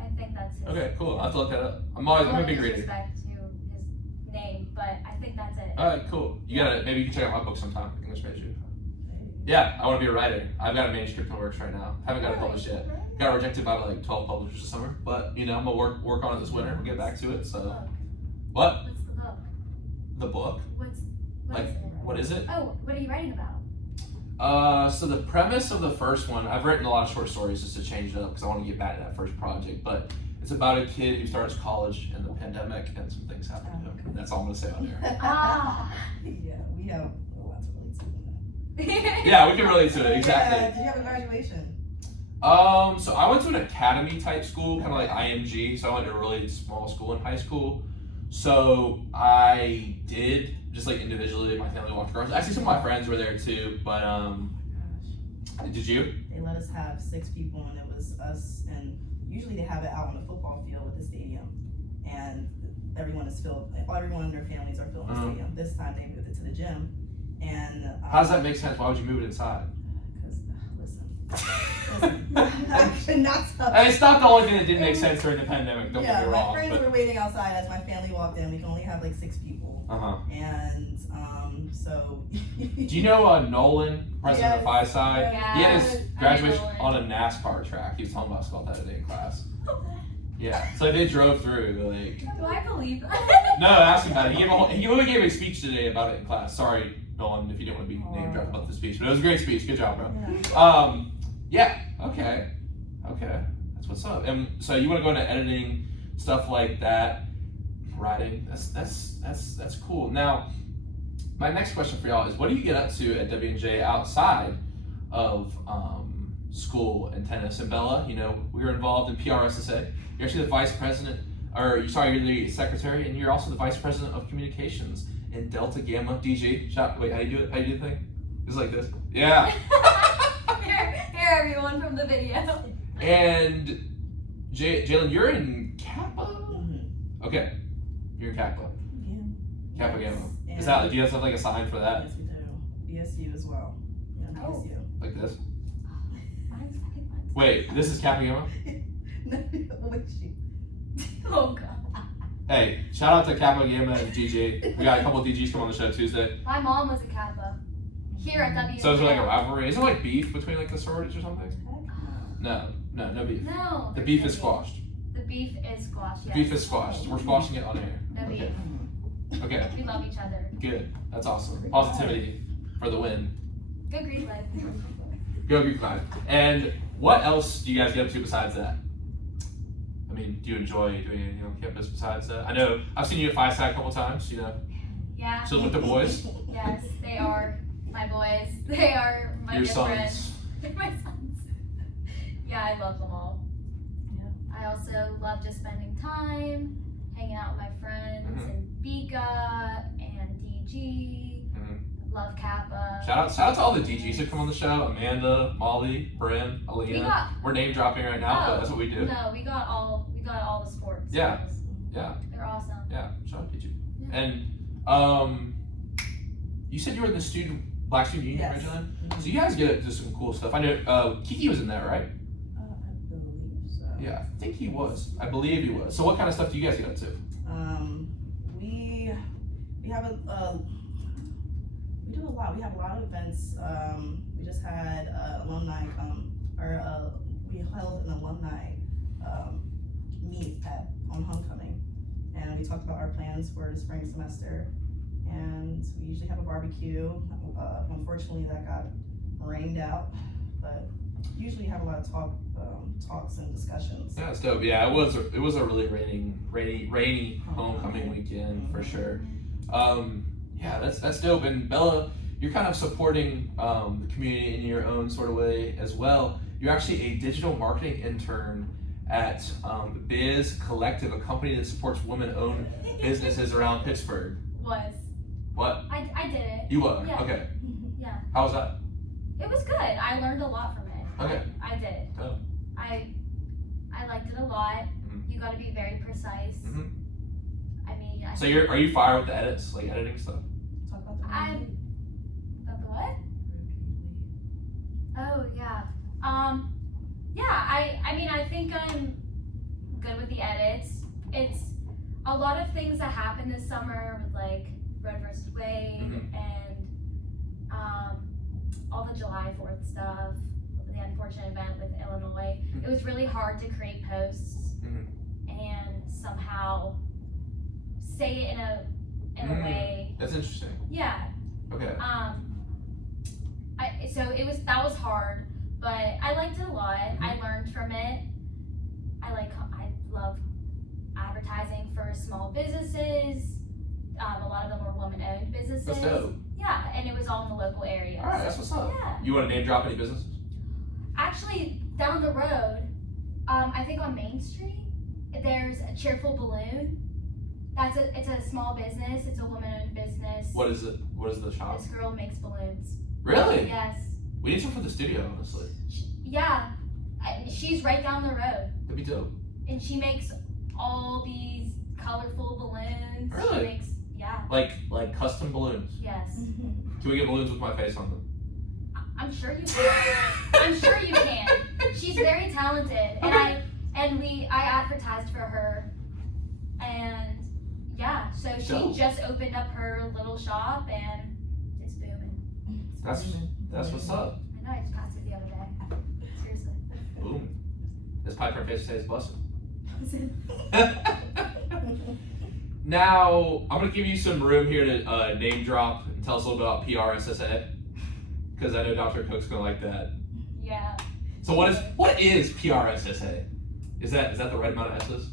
I think that's his. Okay, cool. I'll have to look that up. I'm a big reader. Respect to his name, but I think that's it. All right, cool. You got it. Maybe you can check out my book sometime. English major. Yeah, I want to be a writer. I've got a manuscript in the works right now. Haven't got it published yet. Got rejected by like 12 publishers this summer, but I'm gonna work on it this winter. We'll get back to it. So, what? What's the book? The book? What Like, is it? what is it? Oh, what are you writing about? So the premise of the first one, I've written a lot of short stories just to change it up because I want to get back to that first project. But it's about a kid who starts college in the pandemic and some things happen to him. That's all I'm gonna say on there. Yeah, we have a lot to relate to that. Yeah, we can relate to it exactly. Yeah, did you have a graduation? So I went to an academy type school, kind of like IMG. So I went to a really small school in high school. So I did just like individually, my family walked across. Actually, some of my friends were there too. But did you? They let us have 6 people, and it was us. And usually they have it out on the football field with the stadium, and everyone is filled. Everyone and their families are filling the stadium. This time they moved it to the gym. And how does that make sense? Why would you move it inside? Because listen, I could not stop. I mean, it's not the only thing that didn't make sense during the pandemic. Don't get me my wrong. friends were waiting outside as my family walked in. We can only have like 6 people. And so. Do you know Nolan, president of Phi Psi? Yeah. He had his graduation Nolan. on a NASCAR track. He was telling us about that today in class. Yeah, so they drove through. Like, Do I believe that? no, ask him about it. He only gave a speech today about it in class. Sorry, Nolan, if you didn't want to be name dropped about the speech, but it was a great speech. Good job, bro. Yeah. Okay. That's what's up. And so you want to go into editing, stuff like that, writing. That's cool. Now, my next question for y'all is, what do you get up to at W&J outside of school and tennis? And Bella, you know, we were involved in PRSSA. You're actually the vice president, you're the secretary, and you're also the vice president of communications in Delta Gamma DG. Wait, how do you do it? How do you do the thing? It's like this. Yeah. Here, everyone from the video. And Jaelyn, you're in Kappa? Okay. You're in Kappa. Yeah. Kappa Gamma. And Is that, do you have like a sign for that? Yes, we do. BSU as well. Yeah, Oh. BSU. Like this? Mine's Wait, this is Kappa Gamma? No, wait, shoot. Oh god. Hey, shout out to Kappa Gamma and DG. We got a couple of DGs come on the show Tuesday. My mom was a Kappa. Here at W. So is there like a rivalry? Is there like beef between like the sororities or something? Heck no. No beef. No. The there's beef no is squashed. The beef is squashed. The Yes. beef is squashed. We're squashing it on air. No beef. Okay. We love each other. Good. That's awesome. Positivity for the win. Good Greek life. Go Greek life. And what else do you guys get up to besides that? I mean, do you enjoy doing anything on campus besides that? I know I've seen you at Fireside a couple times, you know, Yeah. chilling with the boys. Yes, they are my boys. They are my Your good sons. friends. They're my sons. Yeah, I love them all. Yeah. I also love just spending time hanging out with my friends Mhm. and Bika and DG. Mhm. Love Kappa. Shout out to all the DGs that come on the show. Amanda, Molly, Bryn, Alina. We're name dropping right now, but that's what we do. No, we got all the sports. Yeah. girls. Yeah. They're awesome. Yeah. Shout out to DG. Yeah. And you said you were in the Black Student Union Yes. originally? Mhm. So you guys get to do some cool stuff. I know Kiki was in there, right? I believe so. Yeah, I think he was. I believe he was. So what kind of stuff do you guys get up to? We have we do a lot. We have a lot of events. We just had alumni come, or we held an alumni meet on homecoming, and we talked about our plans for the spring semester. And we usually have a barbecue. Unfortunately, that got rained out, but usually have a lot of talks and discussions. Yeah, it's dope. Yeah, it was a really rainy homecoming weekend for sure. Yeah, that's dope. And Bella, you're kind of supporting the community in your own sort of way as well. You're actually a digital marketing intern at Biz Collective, a company that supports women-owned businesses around Pittsburgh. Was. What? I did it. You were? Yeah. Okay. Yeah. How was that? It was good. I learned a lot from it. Okay. I did. Oh. I liked it a lot. Mhm. You got to be very precise. Mhm. I mean, So are you fire with the edits, like editing stuff? Talk about the About the what? Oh yeah. Yeah. I mean, I think I'm good with the edits. It's a lot of things that happened this summer with like Roe versus Wade Mhm. and all the July 4th stuff, the unfortunate event with Illinois. Mhm. It was really hard to create posts Mhm. and somehow say it in a Mm. way. That's interesting. Yeah. Okay. That was hard, but I liked it a lot. I learned from it. I love advertising for small businesses. A lot of them were woman-owned businesses. That's dope. Yeah, and it was all in the local areas. All right, that's what's up. Yeah. You want to name drop any businesses? Actually, down the road, I think on Main Street, there's a Cheerful Balloon. It's a small business. It's a woman-owned business. What is it? What is the shop? This girl makes balloons. Really? Yes. We need some for the studio, honestly. Yeah. She's right down the road, That'd be dope. and she makes all these colorful balloons. Really? She makes, yeah. Like custom balloons. Yes. Can we get balloons with my face on them? I'm sure you can. I'm sure you can. She's very talented, and I advertised for her, and yeah, so she Dope. just opened up her little shop, and it's booming. That's what's up. I know, I just passed it the other day. Seriously. Boom. This Piper and face to face blessing. Now, I'm going to give you some room here to name drop and tell us a little bit about PRSSA, because I know Dr. Cook's going to like that. Yeah. So what is PRSSA? Is that the right amount of S's?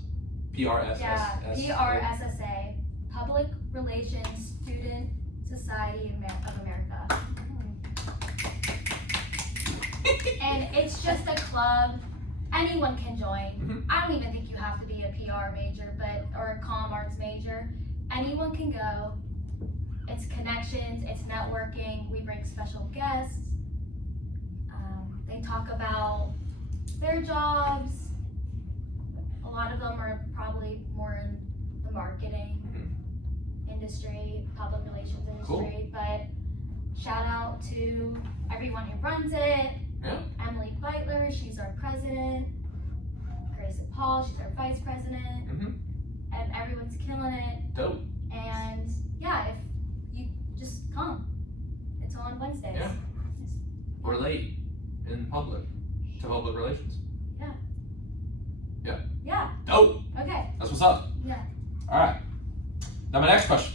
PRSSA. Yeah. PRSSA, Public Relations Student Society of America. And it's just a club. Anyone can join. I don't even think you have to be a PR major, or a comm arts major. Anyone can go. It's connections, it's networking. We bring special guests. They talk about their jobs. A lot of them are probably more in the marketing industry, public relations industry. Cool. But shout out to everyone who runs it. Yeah. Emily Beitler, she's our president. Grace and Paul, she's our vice president. And everyone's killing it. Dope. And yeah, if you just come, it's on Wednesdays. Yeah. Relate in public to public relations. Yeah. Yeah. Yeah. Dope. Okay. That's what's up. Yeah. All right. Now my next question.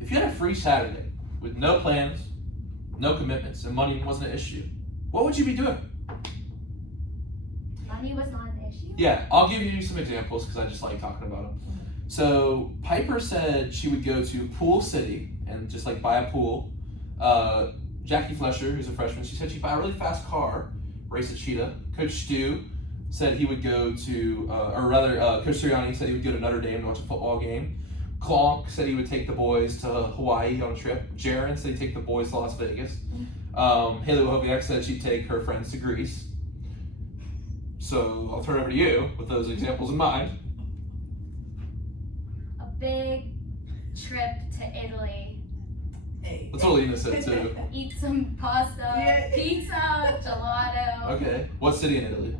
If you had a free Saturday with no plans, no commitments, and money wasn't an issue, what would you be doing? Money was not an issue? Yeah, I'll give you some examples because I just like talking about them. So Piper said she would go to Pool City and just like buy a pool. Jackie Flesher, who's a freshman, she said she'd buy a really fast car, race a cheetah. Coach Stu said he would go to, Coach Sirianni said he would go to Notre Dame to watch a football game. Klonk said he would take the boys to Hawaii on a trip. Jaron said he'd take the boys to Las Vegas. Haley Wohoviak said she'd take her friends to Greece. So I'll turn it over to you with those examples in mind. A big trip to Italy. Hey. That's what Lena said too. Eat some pasta, Yeah. pizza, gelato. Okay. What city in Italy?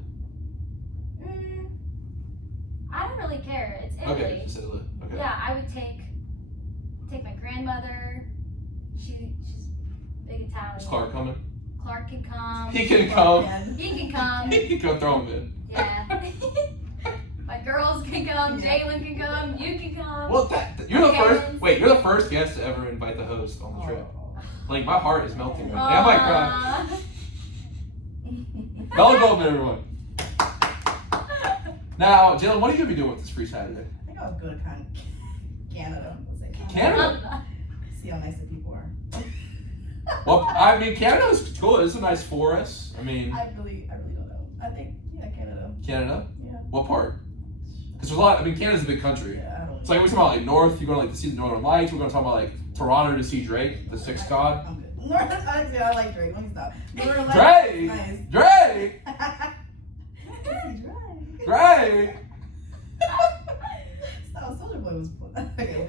I don't really care. It's Italy. Okay, just Italy. Okay. Yeah, I would take my grandmother. She's big Italian. Is Clark coming? Clark can come. He can come. He can come. He can go throw him in. Yeah. My girls can come. Yeah. Jaelyn can come. You can come. Well, you're the first. Parents. Wait, you're the first guest to ever invite the host on the trip. Like my heart is melting right now. I might cry. Bella Goldman, everyone. Now, Jaelyn, what are you gonna be doing with this free Saturday? I think I would go to Canada. Was it Canada? See how nice the people are. Well, I mean, Canada's cool. It's a nice forest. I mean, I really don't know. I think Canada. Canada. Yeah. What part? Because there's a lot. I mean, Canada's a big country. Yeah, I don't know. It's like we're talking about like north. You're going like to see the Northern Lights. We're going to talk about like Toronto to see Drake, the sixth god. I'm good. Honestly, I like Drake. Let me stop. Northern Lights, Drake. nice. Drake. Drake. Drake. Stop, Soulja Boy was fun. Okay.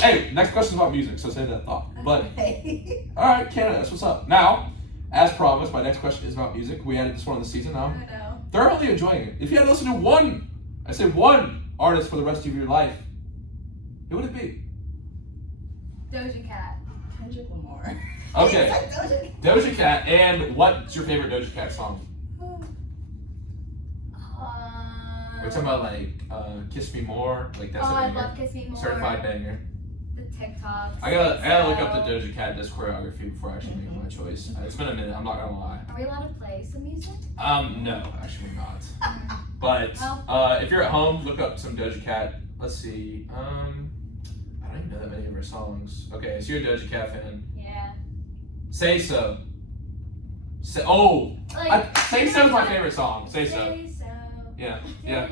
Hey, next question's about music, so save that thought. But Okay. all right, Canada, that's what's up. Now, as promised, my next question is about music. We added this one in the season now. I know. Thoroughly enjoying it. If you had to listen to one artist for the rest of your life, who would it be? Doja Cat. Kendrick Lamar. Okay. Doja. Doja Cat, and what's your favorite Doja Cat song? We're talking about like Kiss Me More, like that's a I banger. love Kiss Me More. Certified banger. The TikToks. I gotta look up the Doja Cat discography before I actually make my choice. It's been a minute, I'm not gonna lie. Are we allowed to play some music? No, actually not. But if you're at home, look up some Doja Cat. Let's see. I don't even know that many of her songs. Okay, so you're a Doja Cat fan. Yeah. Say So. Say So is my favorite song. Say So. Say so. Yeah. Yeah.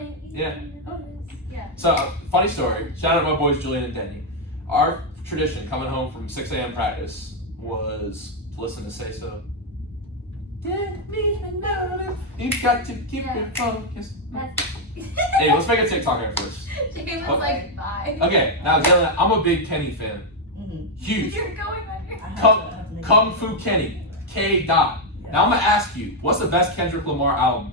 So, funny story. Shout out to my boys Julian and Denny. Our tradition coming home from 6 a.m. practice was to listen to Say So. Get me another. You've got to keep it focused. Hey, let's make a TikTok after this. James was like, bye. Okay, now Jaelyn, I'm a big Kenny fan. Huge. You're going under. Kung Fu Kenny. K. Dot. Now I'm gonna ask you, what's the best Kendrick Lamar album?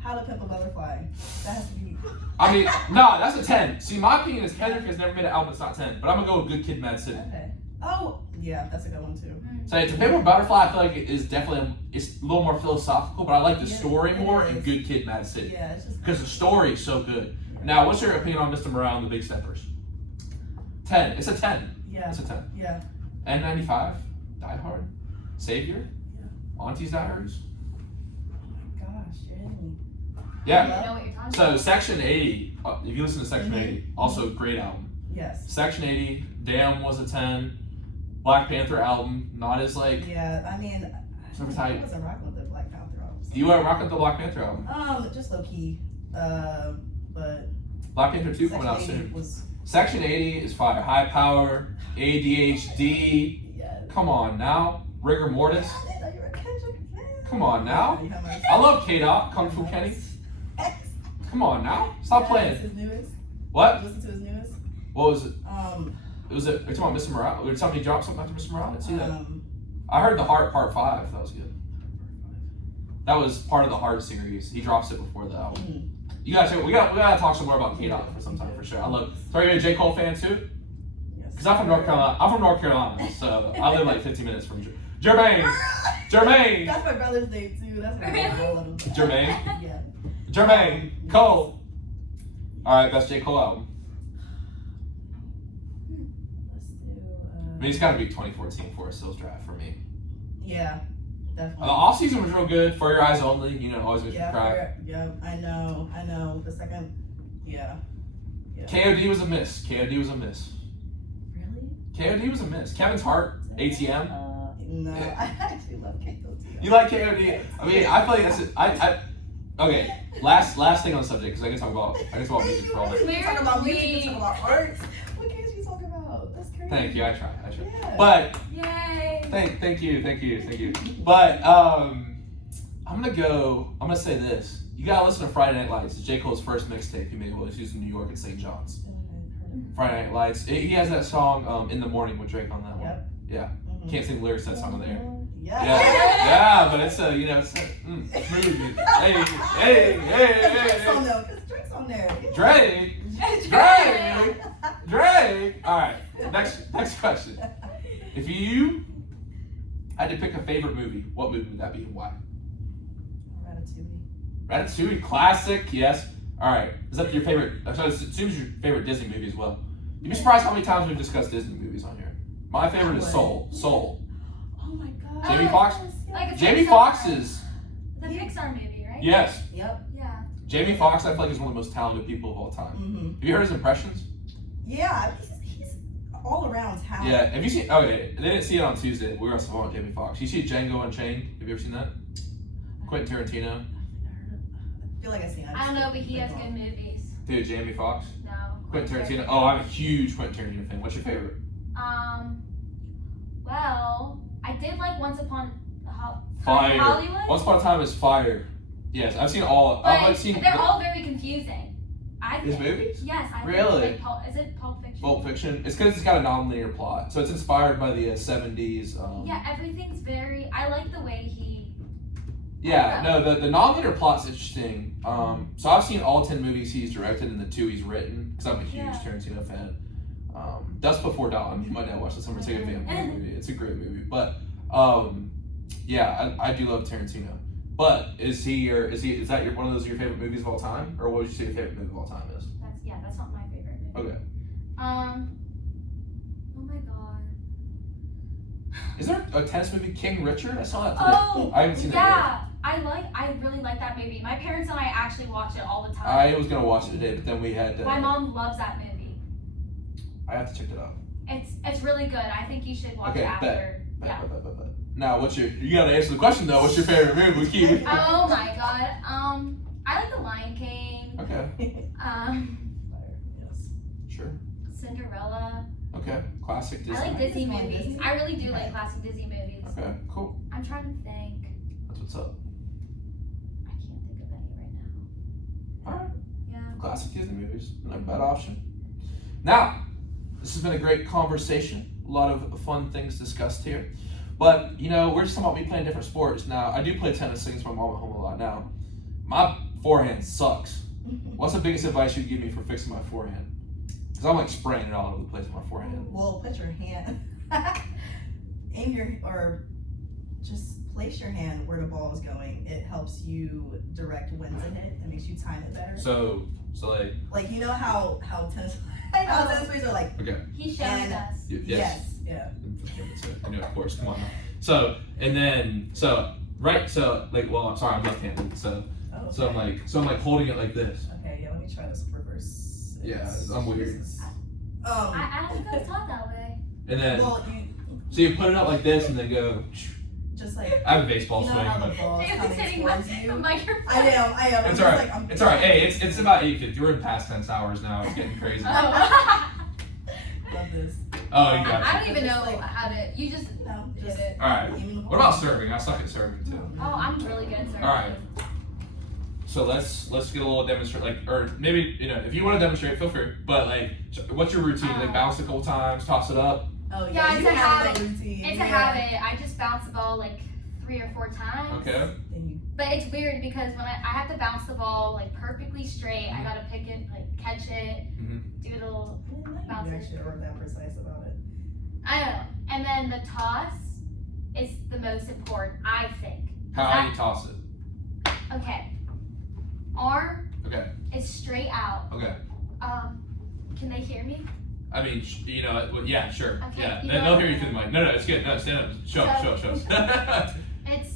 How to Pimp a Butterfly. That has to be. I mean, no, that's a 10. See, my opinion is Kendrick has never made an album that's not 10, but I'm gonna go with Good Kid, Mad City. Okay. Oh, yeah, that's a good one too. So To Pimp a Butterfly, I feel like it is definitely it's a little more philosophical, but I like the story more in Good Kid, Mad City. Yeah, it's just Because the story is so good. Now, what's your opinion on Mr. Morale and the Big Steppers? 10. It's a 10. Yeah. It's a 10. Yeah. N95, Die Hard, Savior, Auntie's Diaries. Oh my gosh, Yeah. I know what you're talking So about. Section 80, if you listen to Section 80, also a great album. Yes. Section 80, Damn was a 10. Black Panther album, not as like. Yeah, I mean, Super I tight. wasn't rocking with the Black Panther album. You weren't rocking the Black Panther album. Just low key. But Black Panther 2 coming out Section 80 soon. was. Section 80 is fire. High Power, ADHD. Yes. Come on now. Rigor Mortis. I know you're a Kendrick fan. Come on now. You have my- I love K-Dot, Kung Fu Kenny. Come on now. Stop Yeah, playing. His newest. What? Listen to his newest. What was it? Are Um. you talking about Mr. Morale? Did somebody drop something after Mr. Morale? I didn't see that. Um. I heard the Heart Part 5. That was good. That was part of the Heart series. He drops it before the album. Mm. You guys, we gotta talk some more about K-Dot for some time for sure. I love. So are you a J. Cole fan too? Yes. Because I'm from North Carolina. I'm from North Carolina, so I live like 15 minutes from Jermaine. Jermaine. That's my brother's name too. That's my brother. I love him. Jermaine. Yeah. Jermaine Cole. All right, best J. Cole album. Let's do. I mean, it's got to be 2014 Forest Hills Drive for me. Yeah, The definitely. off season was real good. For Your Eyes Only, always makes me cry. Yeah, I know. The second, yeah. KOD was a miss. KOD was a miss. Really? KOD was a miss. Kevin's Heart, ATM. No, Yeah. I actually love KOD. You like KOD? I mean, I feel like that's it. Okay. Last thing on the subject because I can talk about music for all day. We talk about music. We talk about art. What games we talk about? That's crazy. Thank you. I try. Yeah. But Yay! thank you. But I'm gonna say this. You gotta listen to Friday Night Lights. It's J. Cole's first mixtape he made while he was in New York at St. John's. Friday Night Lights. He has that song In the Morning with Drake on that one. Yep. Yeah. Mhm. Can't sing the lyrics to that song on there. Yeah. Yeah, but it's smooth. Hey. Drake's on there. Cause Drake's on there. Drake. All right. Next question. If you had to pick a favorite movie, what movie would that be and why? Ratatouille, classic. Yes. All right. Is that your favorite? So it assumes your favorite Disney movie as well. You'd be surprised how many times we've discussed Disney movies on here. My favorite is Soul. Oh my god. Jamie Foxx? Like a Jamie Pixar- Foxx is The Pixar movie, right? yes. Yep. Yeah. Jamie Foxx, I feel like is one of the most talented people of all time. Mm-hmm. Have you heard his impressions? Yeah, he's all around talented. Yeah. Have you seen? Okay, they didn't see it on Tuesday. We were also on Jamie Foxx. You see Django Unchained? Have you ever seen that? Quentin Tarantino. I feel like I've seen it. I don't know, but he has good movies. Dude, Jamie Foxx. No. Quentin Tarantino. Oh, I'm a huge Quentin Tarantino fan. What's your favorite? Well, I did like Once Upon Fire. Hollywood. Once Upon a Time is fire. Yes, I've seen all. But I've seen they're all very confusing. his movies. Yes, I Really? think. Is it Pulp Fiction? Pulp Fiction. It's because it's got a non-linear plot, so it's inspired by the 70s. Yeah, everything's very. I like the way he. Yeah, no, the non-linear plot's interesting. So I've seen all 10 movies he's directed and the 2 he's written, because I'm a huge Tarantino fan. Dust Before Dawn, you might not watch the Summer Ticket Vampire movie. It's a great movie, but yeah, I do love Tarantino. But is that one of those your favorite movies of all time, or what would you say your favorite movie of all time is? That's not my favorite movie. Okay. Oh my god. Is there a tennis movie, King Richard? I saw that today. Oh, I haven't seen that yeah. I really like that movie. My parents and I actually watch it all the yet. time. I was gonna watch it today, but then we had. My mom loves that movie. I have to check it out. It's really good. I think you should watch it after. Bet. Now, you gotta answer the question though. What's your favorite movie? We keep. Oh my god. I like The Lion King. Okay. Yes. Sure. Cinderella. Okay. Classic Disney. I like Disney Disney. movies. I really do like classic Disney movies. Okay. Cool. I'm trying to think. That's what's up. I can't think of any right now. All right. Yeah. Classic Disney movies. Not a bad option. Now, this has been a great conversation. A lot of fun things discussed here. But, we're just talking about me playing different sports. Now, I do play tennis against my mom at home a lot. Now, my forehand sucks. What's the biggest advice you'd give me for fixing my forehand? Because I'm like spraying it all over the place with my forehand. Well, put your hand, just place your hand where the ball is going. It helps you direct when to hit. It makes you time it better. So Like how tennis players are like. Okay. He's showing us. Yes. Yeah. Of course. Come on. I'm sorry, I'm left-handed. So I'm like holding it like this. Okay, yeah, let me try this reverse. Yeah, I'm weird. I don't think I was taught that way. And then, well, so you put it up like this and then go. just like, I have a baseball you know swing. how the But ball is coming Hitting towards the you? microphone. I am. it's I'm alright. just like, It's alright. Hey, it's about 8:50. We're in past tense hours now. It's getting crazy. Oh. Love this. Oh, you got I it. don't even know how to. You just No, did just it. Alright. aim the What ball. about serving? I suck at serving too. Oh, I'm really good, sir. Alright. So let's get a little demonstrate, like, or maybe, you know, if you want to demonstrate, feel free. But like, what's your routine? Like, bounce a couple times, toss it up. Oh Yeah, it's you a have habit. routine. It's a habit. I just bounce the ball like 3 or 4 times. Okay. Then you But it's weird because when I have to bounce the ball like perfectly straight, I gotta pick it, like catch it, do a little. you actually are that precise about it. I don't know. And then the toss is the most important, I think. How do you toss it? Okay. Arm Okay. is straight out. Okay. Can they hear me? I mean, you know, yeah, sure. Okay, Yeah. you They'll know- hear you through the mic. No, it's good. No, stand up. Show. It's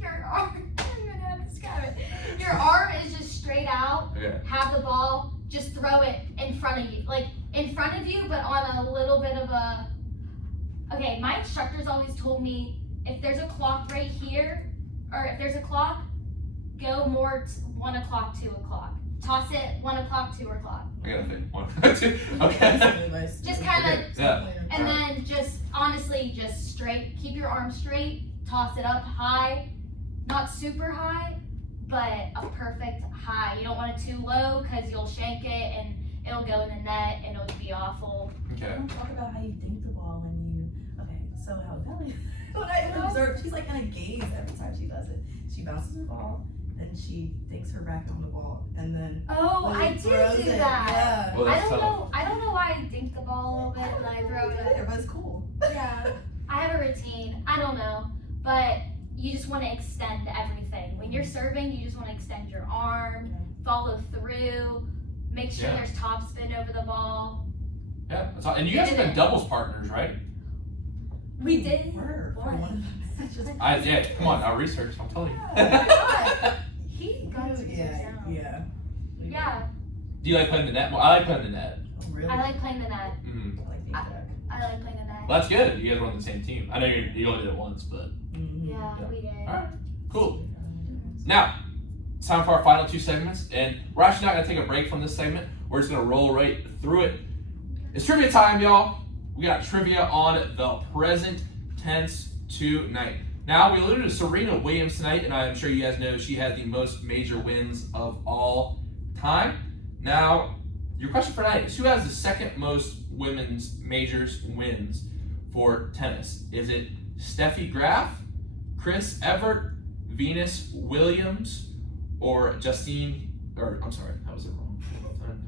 your arm. I don't even know how to describe it. Your arm is just straight out. Okay. Have the ball, just throw it in front of you, like in front of you, but on a little bit of a. Okay, my instructors always told me if there's a clock right here, or if there's a clock, go more 1 o'clock, 2 o'clock. Toss it 1 o'clock, 2 o'clock. I gotta think. 1, 2. Okay. Just kind of, Okay. Yeah. and then just honestly, just straight. Keep your arm straight. Toss it up high, not super high, but a perfect high. You don't want it too low because you'll shank it and it'll go in the net and it'll be awful. Okay. Don't talk about how you dink the ball when you. Okay, so how Kelly. When I observe, she's like in a gaze every time she does it. She bounces her ball, then she dinks her racket on the ball, and then. Oh, when I it did throws do it, that. Yeah. Well, I that's don't tough. know. I don't know why I dink the ball a little bit and I throw it. Yeah, but it's cool. Yeah, I have a routine. I don't know, but you just want to extend everything. When you're serving, you just want to extend your arm, follow through, make sure Yeah. there's topspin over the ball. Yeah. That's all. And you guys have been doubles partners, right? We did. Word for What? one of them. Just. Yeah. Come on, now research. I'm telling you. He got to Yeah. Yeah, Do you like playing the net? Well, I like playing the net. Oh, really? I like playing the net. Mm. I like feedback. I like playing the net. Well, that's good. You guys were on the same team. I know you only did it once, but Mhm. Yeah, Yeah. we did. Alright. Cool. Now, it's time for our final 2 segments, and we're actually not gonna take a break from this segment. We're just gonna roll right through it. It's trivia time, y'all. We got trivia on the present tense tonight. Now, we alluded to Serena Williams tonight, and I'm sure you guys know she has the most major wins of all time. Now, your question for tonight is who has the second most women's majors wins for tennis? Is it Steffi Graf, Chris Evert, Venus Williams, or Justine, or I'm sorry, that was it wrong.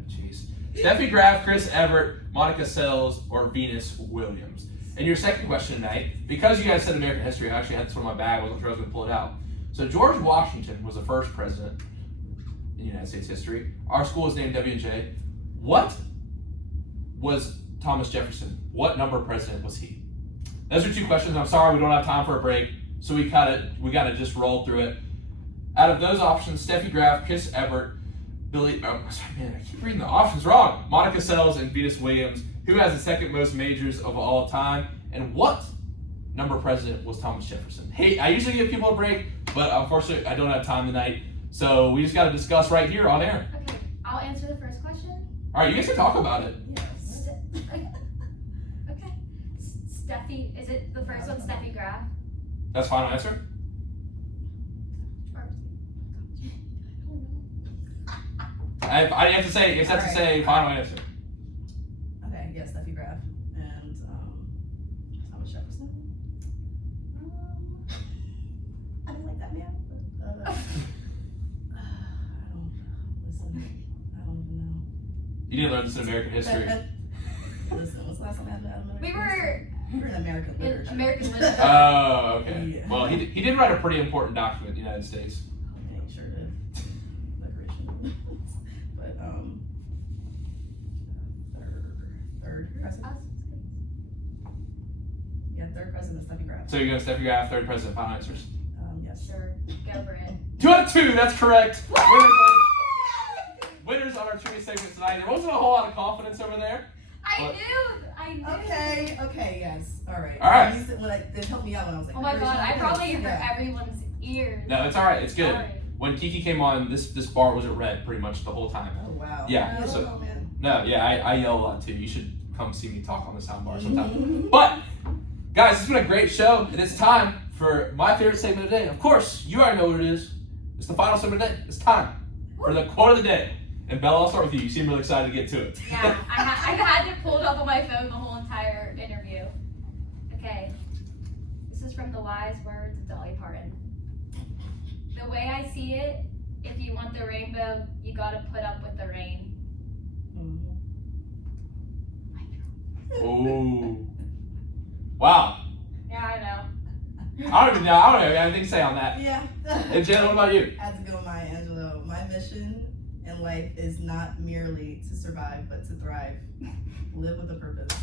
Jeez. Steffi Graf, Chris Evert, Monica Seles, or Venus Williams? And your second question tonight, because you guys said American history, I actually had this one in my bag, I wasn't sure I was going to pull it out. So George Washington was the first president in United States history. Our school is named WJ. What was Thomas Jefferson? What number president was he? Those are 2 questions. I'm sorry we don't have time for a break, so we gotta just roll through it. Out of those options, Steffi Graf, Chris Evert, sorry, man, I keep reading the options wrong. Monica Seles and Venus Williams. Who has the second most majors of all time? And what number president was Thomas Jefferson? Hey, I usually give people a break, but unfortunately I don't have time tonight. So we just got to discuss right here on air. Okay, I'll answer the first question. All right, you guys can talk about it. Yes. Okay. Steffi, is it the first one, Steffi Graf? That's final answer? I have to say, you just have to say final answer. Okay, yes, Steffi Graf and Thomas Jefferson. I don't like that man. But, I don't listen. I don't even know. You didn't learn this in American history. Listen, what's the last time I had American We history? We were in American in literature. American literature. Oh, okay. Yeah. Well, he did write a pretty important document in the United States. Yeah, he sure did. Declaration. But third president. Yeah, third president Steffi Graf. So you're going to Steffi Graf, third president, final answers. Yes. Sure, go for it. 2 out of 2, that's correct. Winner goes winners on our trivia segment tonight. There wasn't a whole lot of confidence over there. I knew. Okay, yes. All right. All right. You said, it helped me out when I was like, Oh my god, I probably hurt yeah. everyone's ears. No, it's all right. It's good. Sorry. When Kiki came on, this bar wasn't red pretty much the whole time. Oh, wow. Yeah, I so- don't know, man. No, yeah, I yell a lot too. You should come see me talk on the soundbar sometime. But, guys, it's been a great show, and it's time for my favorite segment of the day. Of course, you already know what it is. It's the final segment of the day. It's time for the quote of the day. And Bella, I'll start with you. You seem really excited to get to it. Yeah, I had it pulled up on my phone the whole entire interview. Okay, this is from the wise words of Dolly Parton. The way I see it, if you want the rainbow, you gotta put up with the rain. Oh. Wow. Yeah, I know. I don't even know. I don't have anything to say on that. Yeah. And Jen, what about you? I have to go Maya Angelou. My mission in life is not merely to survive, but to thrive. Live with a purpose.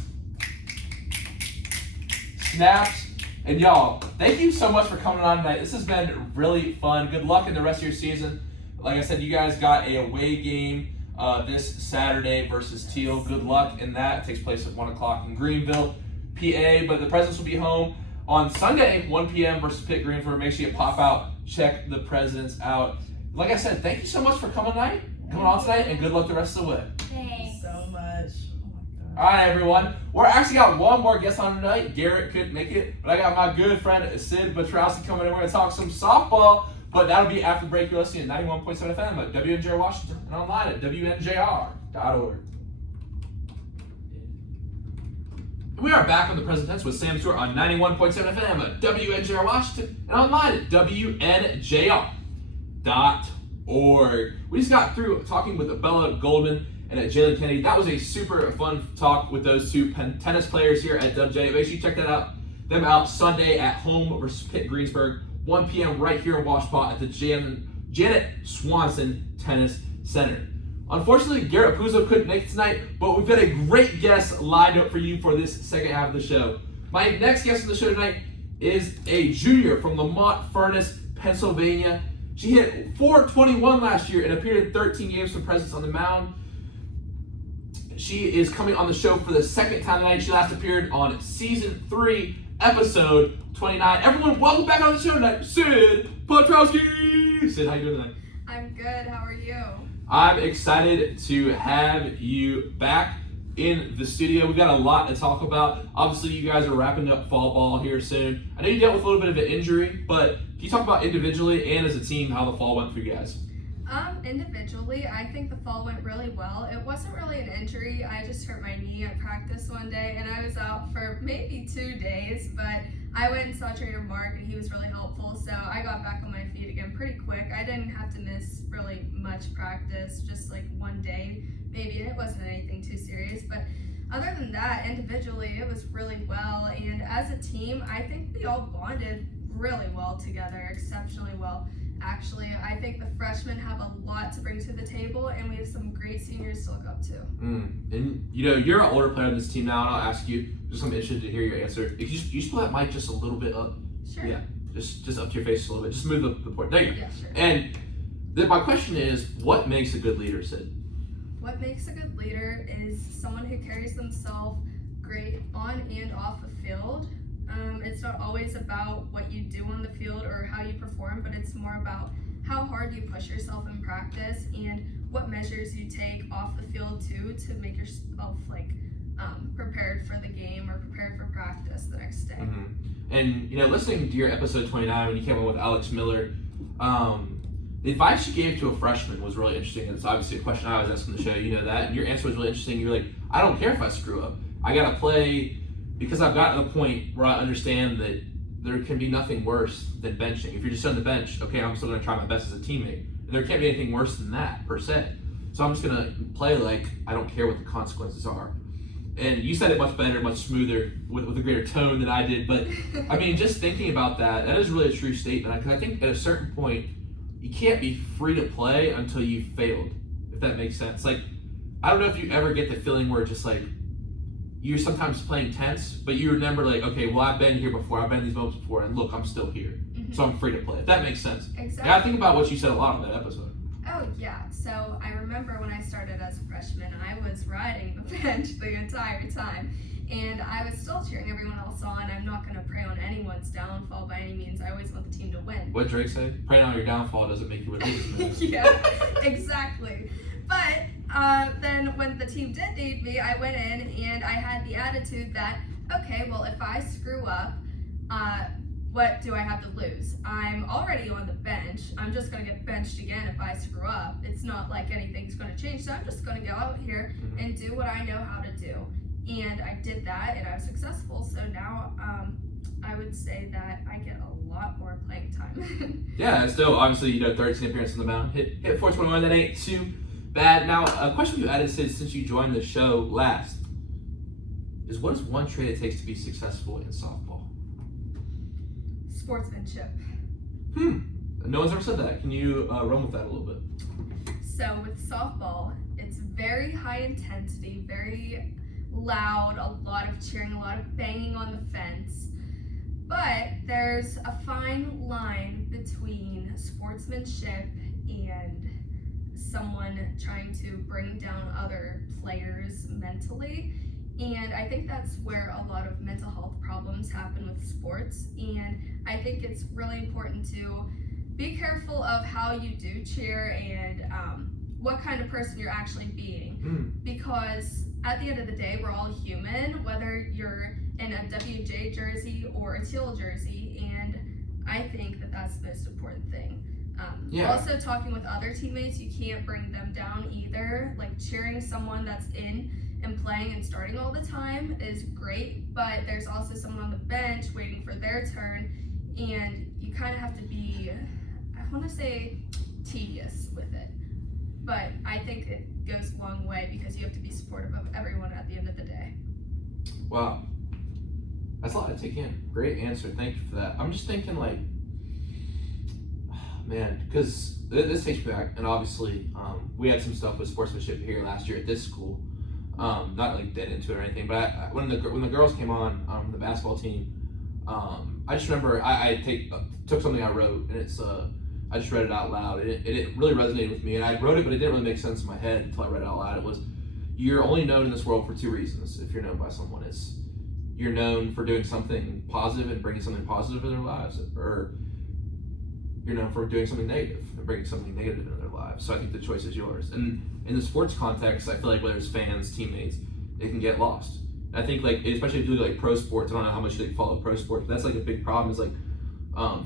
Snaps. And y'all, thank you so much for coming on tonight. This has been really fun. Good luck in the rest of your season. Like I said, you guys got a away game this Saturday versus Teal. Good luck in that. It takes place at 1 o'clock in Greenville, PA. But the Presidents will be home on Sunday, 1 p.m. versus Pitt Greensburg. Make sure you pop out, check the Presidents out. Like I said, thank you so much for coming on tonight, and good luck the rest of the way. Thanks. So much. Oh my All right, everyone. We're actually got one more guest on tonight. Garrett couldn't make it, but I got my good friend Syd Petrowski coming in. We're going to talk some softball, but that'll be after break. You're listening at 91.7 FM at WNJR Washington and online at WNJR.org. We are back on the present tense with Sam Stewart on 91.7 FM at WNJR Washington and online at WNJR.org. We just got through talking with Bella Goldman and Jaelyn Kennedy. That was a super fun talk with those two tennis players here at dubjay. Make sure you check them out Sunday at home versus Pitt Greensburg, 1 p.m. right here in Washpot at the Janet Swanson Tennis Center. Unfortunately, Garrett Puzo couldn't make it tonight, but we've got a great guest lined up for you for this second half of the show. My next guest on the show tonight is a junior from Lamont Furnace, Pennsylvania. She hit .421 last year and appeared in 13 games for Presidents on the mound. She is coming on the show for the second time tonight. She last appeared on season 3, episode 29. Everyone, welcome back on the show tonight, Syd Petrowski. Syd, how you doing tonight? I'm good. How are you? I'm excited to have you back in the studio. We've got a lot to talk about. Obviously, you guys are wrapping up fall ball here soon. I know you dealt with a little bit of an injury, but can you talk about individually and as a team how the fall went for you guys? Individually, I think the fall went really well. It wasn't really an injury. I just hurt my knee at practice one day, and I was out for maybe 2 days, but I went and saw trainer Mark, and he was really helpful, so I got back on my feet again pretty quick. I didn't have to miss really much practice, just like one day maybe, and it wasn't anything too serious, but other than that, individually, it was really well, and as a team, I think we all bonded really well together, exceptionally well. Actually, I think the freshmen have a lot to bring to the table, and we have some great seniors to look up to. And you know, you're an older player on this team now, and I'll ask you, just I'm interested to hear your answer. If you just pull that mic just a little bit up. Sure. Yeah, just up to your face a little bit. Just move the port. There you go. Yeah, sure. And my question is, what makes a good leader, Syd? What makes a good leader is someone who carries themselves great on and off the field. It's not always about what you do on the field or how you perform, but it's more about how hard you push yourself in practice and what measures you take off the field too to make yourself prepared for the game or prepared for practice the next day. Mm-hmm. And you know, listening to your episode 29 when you came on with Alex Miller, the advice you gave to a freshman was really interesting. It's obviously a question I always ask on the show. You know that, and your answer was really interesting. You're like, I don't care if I screw up. I gotta play. Because I've gotten to the point where I understand that there can be nothing worse than benching. If you're just on the bench, okay, I'm still going to try my best as a teammate. And there can't be anything worse than that, per se. So I'm just going to play like I don't care what the consequences are. And you said it much better, much smoother, with a greater tone than I did. But, I mean, just thinking about that is really a true statement. Because I think at a certain point, you can't be free to play until you've failed, if that makes sense. Like, I don't know if you ever get the feeling where it's just like, you're sometimes playing tense, but you remember like, okay, well, I've been here before, I've been in these moments before, and look, I'm still here. So I'm free to play, if that makes sense. Exactly. And I think about what you said a lot on that episode. Oh Oh yeah, so I remember when I started as a freshman, I was riding the bench the entire time, and I was still cheering everyone else on. I'm not going to prey on anyone's downfall by any means. I always want the team to win. What Drake say? Praying on your downfall doesn't make you win. Yeah, exactly. But then when the team did need me, I went in and I had the attitude that, okay, well, if I screw up, what do I have to lose? I'm already on the bench. I'm just going to get benched again if I screw up. It's not like anything's going to change. So I'm just going to go out here and do what I know how to do. And I did that and I was successful. So now I would say that I get a lot more playing time. Yeah, and still, obviously, 13 appearances on the mound. Hit 421, that ain't too bad. Now, a question you added, Syd, since you joined the show last, is what is one trait it takes to be successful in softball? Sportsmanship. No one's ever said that. Can you run with that a little bit? So with softball, it's very high intensity, very loud, a lot of cheering, a lot of banging on the fence. But there's a fine line between sportsmanship and someone trying to bring down other players mentally. And I think that's where a lot of mental health problems happen with sports. And I think it's really important to be careful of how you do cheer and what kind of person you're actually being. Because at the end of the day, we're all human, whether you're in a WJ jersey or a teal jersey. And I think that that's the most important thing. Also, talking with other teammates, you can't bring them down either. Like cheering someone that's in and playing and starting all the time is great, but there's also someone on the bench waiting for their turn, and you kind of have to be, I want to say, tedious with it. But I think it goes a long way because you have to be supportive of everyone at the end of the day. Wow. That's a lot to take in. Great answer. Thank you for that. I'm just thinking, like, man, because this takes me back, and obviously we had some stuff with sportsmanship here last year at this school. Not like dead into it or anything, but when the girls came on the basketball team, I just remember I took something I wrote, and it's I just read it out loud, and it really resonated with me. And I wrote it, but it didn't really make sense in my head until I read it out loud. It was, you're only known in this world for two reasons. If you're known by someone, it's you're known for doing something positive and bringing something positive in their lives, or you're known for doing something negative and bringing something negative into their lives. So I think the choice is yours. And in the sports context, I feel like whether it's fans, teammates, it can get lost. I think, like, especially if you look at like pro sports, I don't know how much you follow pro sports, but that's like a big problem is like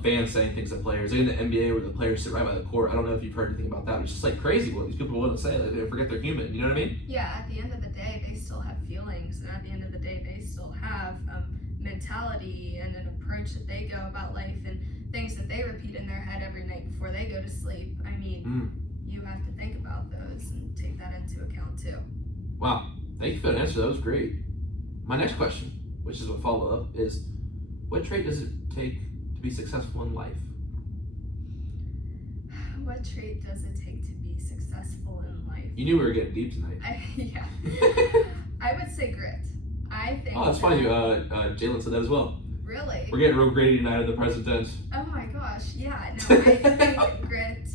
fans saying things to players. Like in the NBA where the players sit right by the court. I don't know if you've heard anything about that, but it's just like crazy what these people want to say. Like, they forget they're human. You know what I mean? Yeah, at the end of the day, they still have feelings, and at the end of the day, they still have mentality and an approach that they go about life and things that they repeat in their head every night before they go to sleep. I mean, you have to think about those and take that into account too. Wow. Thank you for that answer. That was great. My next question, which is a follow-up, is what trait does it take to be successful in life? What trait does it take to be successful in life? You knew we were getting deep tonight. Yeah. I would say grit. I think. Oh, that's funny. Jaelyn said that as well. Really? We're getting real gritty tonight in the present tense. Oh my gosh, yeah. No, I think grit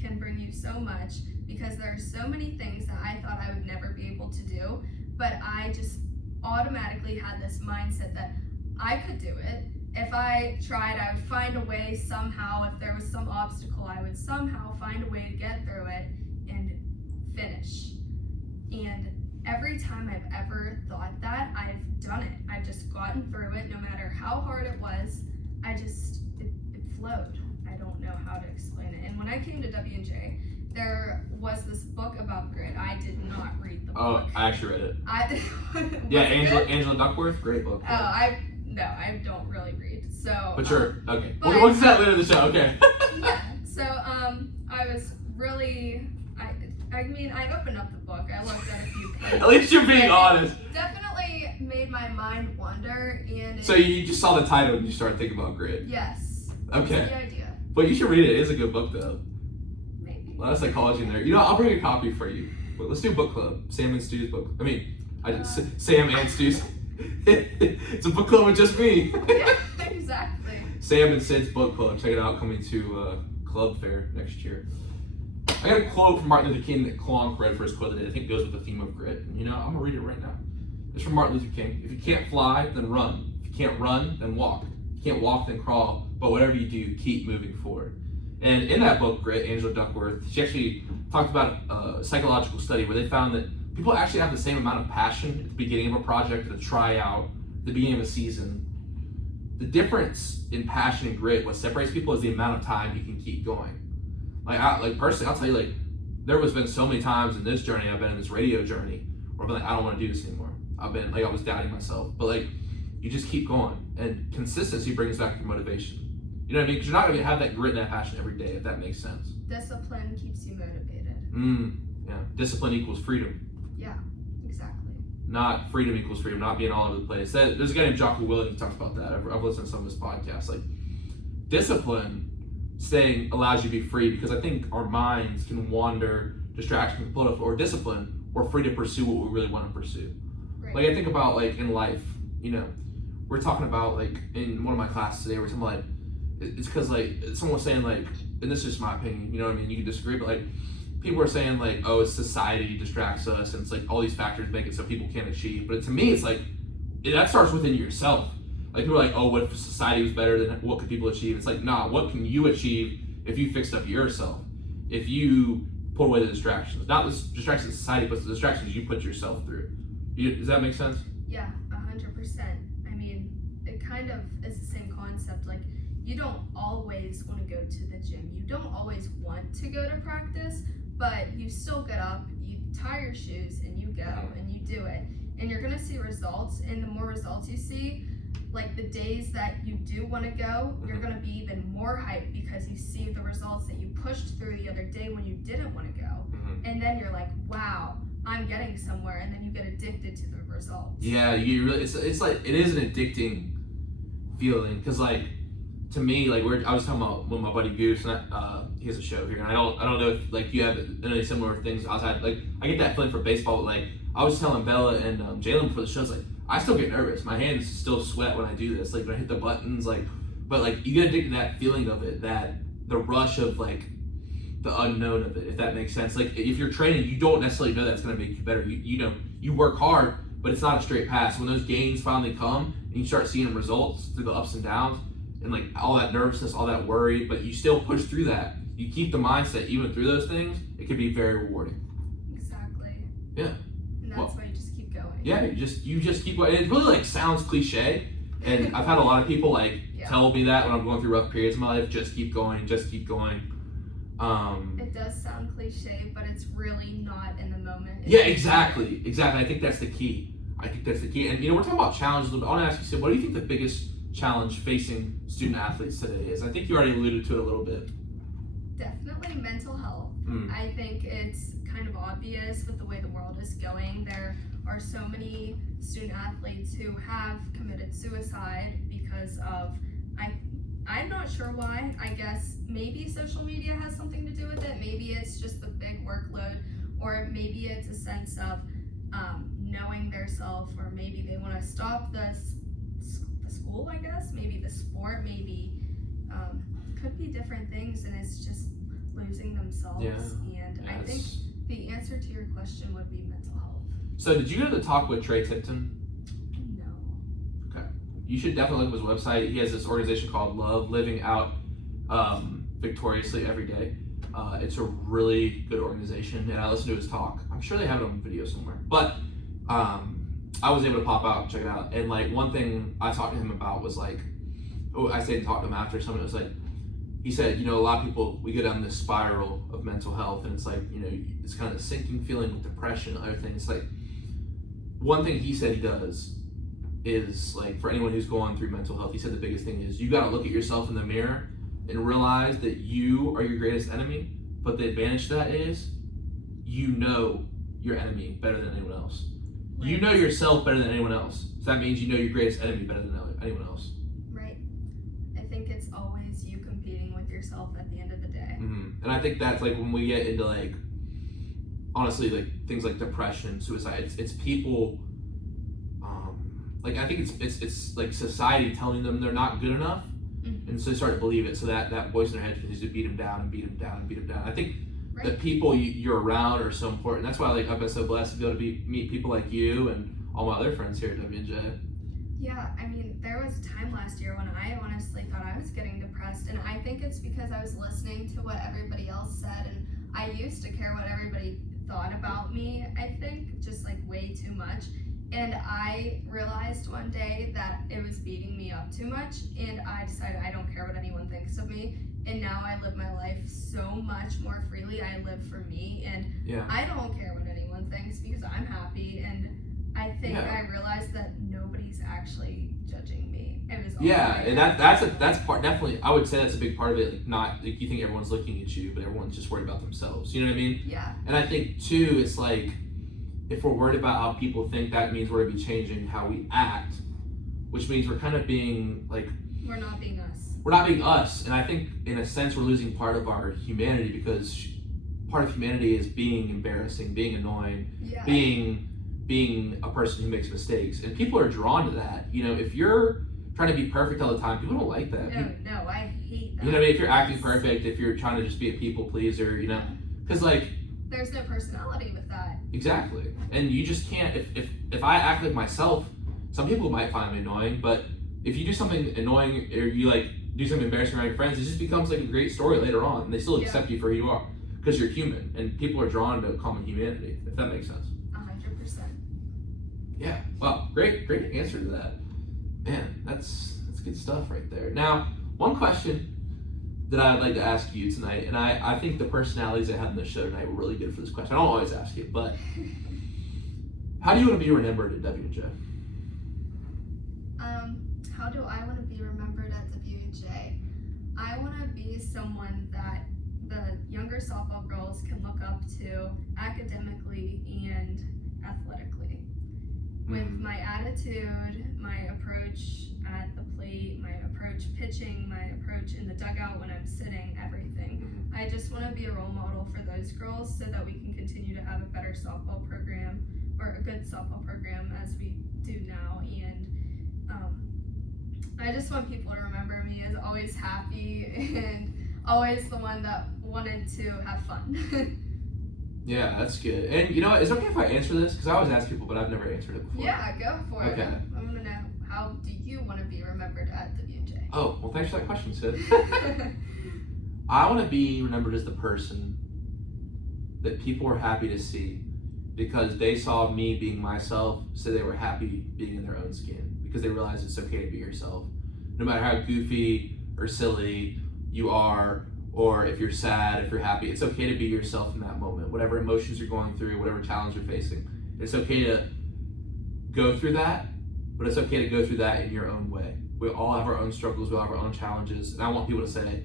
can bring you so much because there are so many things that I thought I would never be able to do, but I just automatically had this mindset that I could do it. If I tried, I would find a way somehow. If there was some obstacle, I would somehow find a way to get through it and finish. And every time I've ever thought that, I've done it. I've just gotten through it, no matter how hard it was. It flowed. I don't know how to explain it. And when I came to W&J, there was this book about grit. I did not read the book. Oh, I actually read it. Yeah, Angela Duckworth, great book. Oh, I don't really read. So. But you're okay. But, We'll get to that later in the show. Okay. Yeah. So I was really. I mean, I opened up the book. I looked at a few pages. At least you're being honest. Definitely made my mind wander, and. So you just saw the title and you started thinking about grit. Yes. Okay. That's the idea. But you should read it. It is a good book, though. Maybe. A lot of psychology in there. You know, I'll bring a copy for you. But let's do book club. Sam and Stu's book. I mean, Sam and Stu's. It's a book club with just me. Yeah, exactly. Sam and Syd's book club. Check it out. Coming to Club Fair next year. I got a quote from Martin Luther King that Klonk read for his quote that I think goes with the theme of grit. And, I'm gonna read it right now. It's from Martin Luther King. If you can't fly, then run. If you can't run, then walk. If you can't walk, then crawl. But whatever you do, keep moving forward. And in that book, Grit, Angela Duckworth, she actually talked about a psychological study where they found that people actually have the same amount of passion at the beginning of a project, at a tryout, at the beginning of a season. The difference in passion and grit, what separates people, is the amount of time you can keep going. Personally, I'll tell you, there has been so many times in this journey, I've been in this radio journey, where I've been I don't want to do this anymore. I've been I was doubting myself, but you just keep going, and consistency brings back your motivation. You know what I mean? Because you're not gonna have that grit and that passion every day, if that makes sense. Discipline keeps you motivated. Yeah. Discipline equals freedom. Yeah, exactly. Not freedom equals freedom. Not being all over the place. There's a guy named Jocko Willink who talks about that. I've listened to some of his podcasts. Discipline staying allows you to be free, because I think our minds can wander, distraction can pull up, or discipline, we're free to pursue what we really want to pursue. Right. I think about in life, we're talking about in one of my classes today, we're talking about it's because someone was saying and this is just my opinion, you know what I mean, you can disagree, but people are saying oh, it's society distracts us, and it's all these factors make it so people can't achieve. But to me, it's that starts within yourself. People are oh, what if society was better, than what could people achieve? It's nah, what can you achieve if you fixed up yourself? If you pull away the distractions, not the distractions of society, but the distractions you put yourself through. Does that make sense? Yeah, 100%. I mean, it kind of is the same concept. You don't always want to go to the gym. You don't always want to go to practice, but you still get up, you tie your shoes, and you go, and you do it. And you're going to see results, and the more results you see, the days that you do want to go, you're going to be even more hyped because you see the results that you pushed through the other day when you didn't want to go. And then you're wow, I'm getting somewhere, and then you get addicted to the results. Yeah, you really, it's it is an addicting feeling, because to me, I was talking about with my buddy Goose, and he has a show here, and I don't know if you have any similar things outside. I get that feeling for baseball, but I was telling Bella and Jaelyn before the show, I still get nervous. My hands still sweat when I do this. When I hit the buttons, but you get addicted to that feeling of it, that the rush of the unknown of it, if that makes sense. If you're training, you don't necessarily know that's going to make you better. You work hard, but it's not a straight pass. When those gains finally come and you start seeing results through the ups and downs, and all that nervousness, all that worry, but you still push through that. You keep the mindset even through those things. It can be very rewarding. Exactly. Yeah. And that's why you just keep going. Yeah, you just keep going. It really sounds cliche, and I've had a lot of people tell me that when I'm going through rough periods in my life. Just keep going. Just keep going. It does sound cliche, but it's really not in the moment. Yeah, exactly. I think that's the key. And we're talking about challenges a little bit. I want to ask you, Syd, what do you think the biggest challenge facing student athletes today is? I think you already alluded to it a little bit. Definitely mental health. I think it's kind of obvious with the way the world is going. There are so many student athletes who have committed suicide because of, I'm not sure why. I guess maybe social media has something to do with it. Maybe it's just the big workload, or maybe it's a sense of knowing their self, or maybe they want to stop the school, I guess. Maybe the sport, maybe could be different things, and it's just losing themselves. And I think the answer to your question would be mental health. So did you go to the talk with Trey Tipton? No. Okay. You should definitely look at his website. He has this organization called Love Living Out Victoriously Every Day. It's a really good organization, and I listened to his talk. I'm sure they have it on video somewhere. But I was able to pop out and check it out. And one thing I talked to him about was I stayed and talked to him after something. It was he said, a lot of people, we go down this spiral of mental health, and it's it's kind of a sinking feeling with depression and other things. One thing he said he does is for anyone who's going through mental health, he said the biggest thing is you got to look at yourself in the mirror and realize that you are your greatest enemy. But the advantage to that is you know your enemy better than anyone else. Right. You know yourself better than anyone else. So that means you know your greatest enemy better than anyone else. Right. I think it's always you competing with yourself at the end of the day. Mm-hmm. And I think that's when we get into honestly things like depression, suicide. It's people. I think it's society telling them they're not good enough, and so they start to believe it. So that voice in their head continues to beat them down and beat them down and beat them down. I think the people you're around are so important. That's why I've been so blessed to be able to meet people like you and all my other friends here at WJ. Yeah, I mean, there was a time last year when I honestly thought I was getting depressed, and I think it's because I was listening to what everybody else said, and I used to care what everybody thought about me, I think, just like way too much. And I realized one day that it was beating me up too much, and I decided I don't care what anyone thinks of me. And now I live my life so much more freely. I live for me, and I don't care what anyone thinks because I'm happy. And I think I realized that nobody's actually judging me. It was all and that's part, definitely. I would say that's a big part of it. Like, not like you think everyone's looking at you, but everyone's just worried about themselves. You know what I mean? Yeah. And I think too, it's like, if we're worried about how people think, that means we're gonna be changing how we act, which means we're kind of being like, we're not being us. We're not being us, and I think in a sense we're losing part of our humanity, because part of humanity is being embarrassing, being annoying, being a person who makes mistakes, and people are drawn to that. You know, if you're trying to be perfect all the time, people don't like that. No, I hate that. You know what I mean? If you're acting perfect, if you're trying to just be a people pleaser, you know, because like, there's no personality with that. Exactly, and you just can't. If I act like myself, some people might find me annoying, but if you do something annoying or you like do something embarrassing around your friends, it just becomes like a great story later on, and they still accept you for who you are because you're human, and people are drawn to common humanity. If that makes sense. 100%. Yeah. Well, great answer to that. Man, that's good stuff right there. Now, one question that I'd like to ask you tonight, and I think the personalities I had in the show tonight were really good for this question. I don't always ask it, but how do you want to be remembered at WJ? How do I want to be remembered at WJ? I want to be someone that the younger softball girls can look up to academically and athletically. With my attitude, my approach at the plate, my approach pitching, my approach in the dugout when I'm sitting, everything. I just want to be a role model for those girls so that we can continue to have a better softball program, or a good softball program as we do now. And I just want people to remember me as always happy and always the one that wanted to have fun. Yeah, that's good. And you know what? Is it okay if I answer this? Because I always ask people, but I've never answered it before. Yeah, go for it. Okay. I want to know, how do you want to be remembered at WJ? Oh, well, thanks for that question, Syd. I want to be remembered as the person that people were happy to see because they saw me being myself, so they were happy being in their own skin because they realized it's okay to be yourself. No matter how goofy or silly you are, or if you're sad, if you're happy, it's okay to be yourself in that moment. Whatever emotions you're going through, whatever challenge you're facing, it's okay to go through that, but it's okay to go through that in your own way. We all have our own struggles, we all have our own challenges, and I want people to say,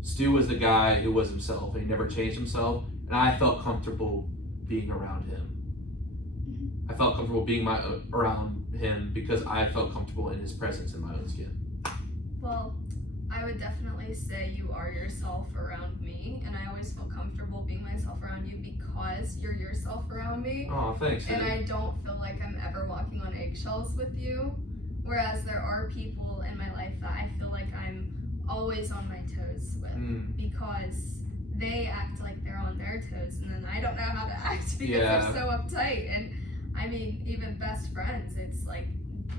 Stu was the guy who was himself, and he never changed himself, and I felt comfortable being around him. I felt comfortable being around him because I felt comfortable in his presence in my own skin. Well, I would definitely say you are yourself around me, and I always feel comfortable being myself around you because you're yourself around me. Oh, thanks. And I don't feel like I'm ever walking on eggshells with you, whereas there are people in my life that I feel like I'm always on my toes with because they act like they're on their toes, and then I don't know how to act because they're so uptight. And I mean, even best friends, it's like,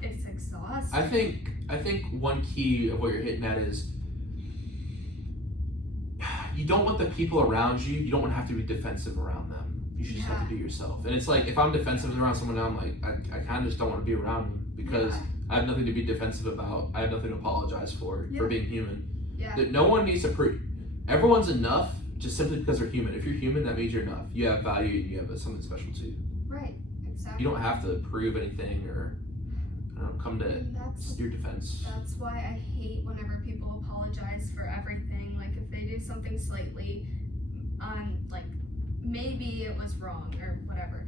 it's exhausting. I think one key of what you're hitting at is you don't want the people around you, you don't want to have to be defensive around them. You should just have to be yourself. And it's like, if I'm defensive around someone now, I'm like, I kind of just don't want to be around them because I have nothing to be defensive about. I have nothing to apologize for being human. No one needs to prove. Everyone's enough just simply because they're human. If you're human, that means you're enough. You have value and you have something special too. Right, exactly. You don't have to prove anything or come to your defense. That's why I hate whenever people apologize for everything. Like if they do something slightly, like maybe it was wrong or whatever,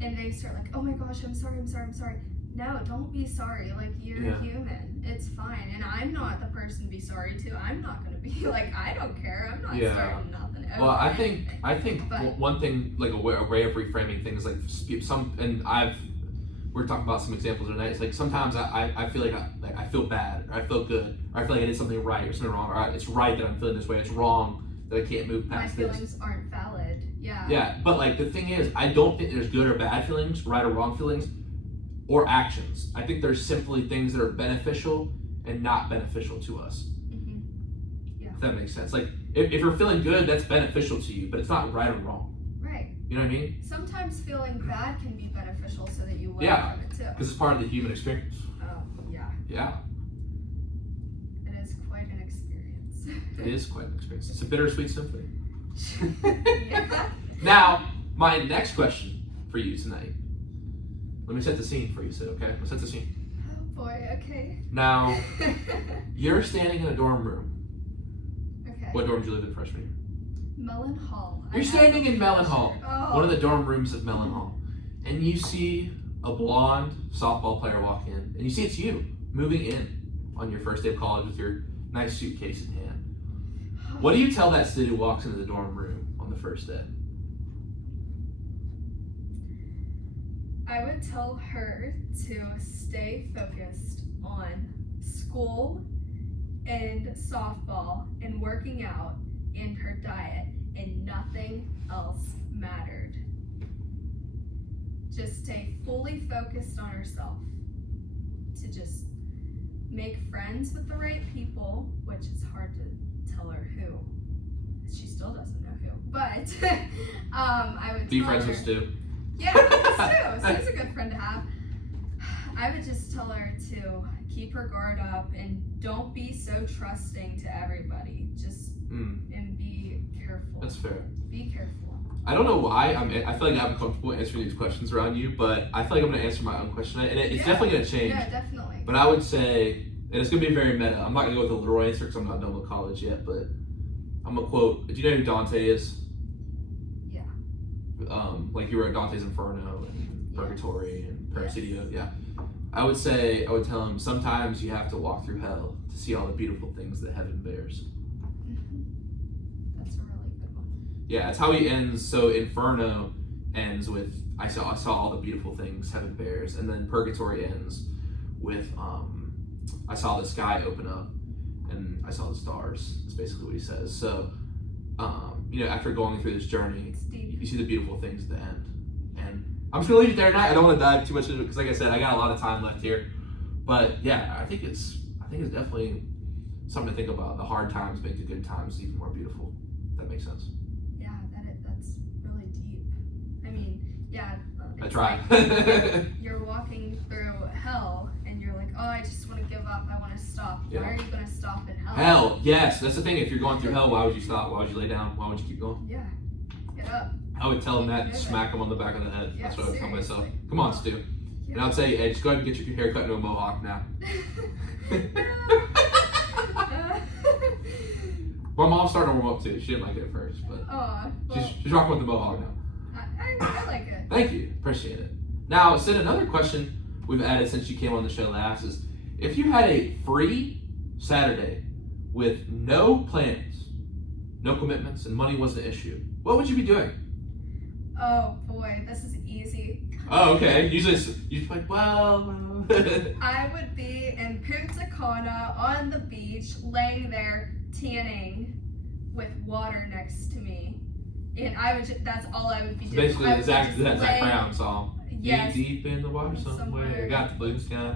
and they start like, oh my gosh, I'm sorry. No, don't be sorry. Like, you're human. It's fine. And I'm not the person to be sorry to. I'm not going to be like, I don't care. I'm not starting nothing. Well, I think one thing, like a way of reframing things, like we're talking about some examples tonight. It's like sometimes I feel like I feel bad, or I feel good, or I feel like I did something right or something wrong, or it's right that I'm feeling this way. It's wrong that I can't move My past this. feelings aren't valid. Yeah. Yeah, but like the thing is, I don't think there's good or bad feelings, right or wrong feelings, or actions. I think there's simply things that are beneficial and not beneficial to us. Yeah. If that makes sense. Like if you're feeling good, that's beneficial to you, but it's not right or wrong. Right. You know what I mean? Sometimes feeling bad can be beneficial so that you learn Yeah. from it too. Because it's part of the human experience. Oh, yeah. Yeah, It is quite an experience. it is quite an experience. It's a bittersweet symphony. Yeah. Now, my next question for you tonight. Let me set the scene for you, Syd, okay? Let's set the scene. Oh boy, okay. Now, you're standing in a dorm room. Okay. What dorm did you live in freshman year? Mellon Hall. You're standing in Mellon Hall, Oh. one of the dorm rooms of Mellon Hall, and you see a blonde softball player walk in, and you see it's you moving in on your first day of college with your nice suitcase in hand. What do you tell that student who walks into the dorm room on the first day? I would tell her to stay focused on school and softball and working out and her diet, and nothing else mattered. Just stay fully focused on herself, to just make friends with the right people, which is hard to tell her who. She still doesn't know who, but I would Be tell friends her, with Stu. yeah, Stu. Stu's a good friend to have. I would just tell her to keep her guard up and don't be so trusting to everybody. Just and be careful. That's fair. Be careful. I don't know why. I feel like I'm comfortable answering these questions around you, but I feel like I'm going to answer my own question, and it's definitely going to change. Yeah, definitely. But I would say, and it's going to be very meta. I'm not going to go with a literal answer because I'm not done with college yet, but I'm going to quote. Do you know who Dante is? Yeah. Like he wrote Dante's Inferno and Purgatory and Parasidio. Yeah. I would tell him, sometimes you have to walk through hell to see all the beautiful things that heaven bears. That's a really good one. Yeah, it's how he ends. So Inferno ends with I saw all the beautiful things heaven bears, and then Purgatory ends with I saw the sky open up and I saw the stars. That's basically what he says. So after going through this journey, It's deep. you see the beautiful things at the end. And I'm just gonna leave it there tonight. I don't want to dive too much into it because, like I said, I got a lot of time left here. But yeah, I think it's definitely something to think about. The hard times make the good times even more beautiful. If that makes sense. Yeah, that's really deep. I mean, yeah. I it's try. like you're walking through hell and you're like, oh, I just want to give up. I want to stop. Yeah. Why are you going to stop in hell? Hell, yes, that's the thing. If you're going through hell, why would you stop? Why would you lay down? Why would you keep going? Yeah. Get up. I would tell him that and smack him on the back of the head. Yeah, That's what I would tell myself. seriously. Come on, Stu. Yeah. And I'd say, hey, just go ahead and get your hair cut into a mohawk now. My mom's starting to warm up too. She didn't like it at first, but Oh, well, she's rocking with the mohawk now. I like it. Thank you. Appreciate it. Now, Syd, another question we've added since you came on the show last is, if you had a free Saturday with no plans, no commitments, and money wasn't an issue, what would you be doing? Oh boy, this is easy. Oh, okay. You're just like, well. I would be in Punta Cana on the beach, laying there tanning with water next to me, and that's all I would be doing. Basically, I the would Zach just Brown lay- song. Yes. Deep in the water somewhere. Got the blue sky.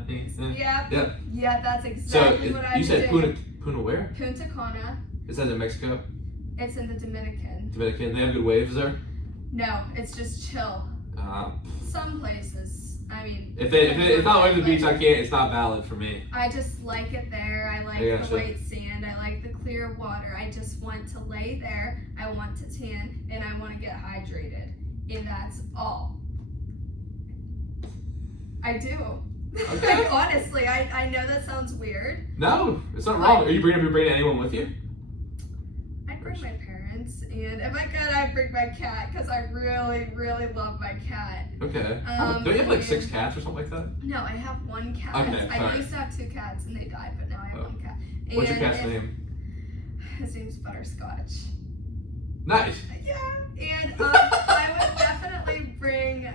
Yeah. Yep. Yeah, that's So exactly what I you would said do. Puna where? Punta Cana. Is that in Mexico? It's in the Dominican. Dominican. They have good waves there. No, it's just chill. Some places. I mean, If it's not away from the beach, I can't. It's not valid for me. I just like it there. I like I the gotcha. white sand. I like the clear water. I just want to lay there. I want to tan, and I want to get hydrated, and that's all. I do. Okay. Like, honestly, I know that sounds weird. No, it's not wrong. Are you bringing anyone with you? I'd bring my parents, and if I could, I'd bring my cat because I really, really love my cat. Okay. Don't you have like 6 cats or something like that? No, I have one cat. Okay, I sorry. used to have 2 cats, and they died, but now I have Oh. one cat. What's your And cat's name? His name's Butterscotch. Nice. Yeah, and I would definitely bring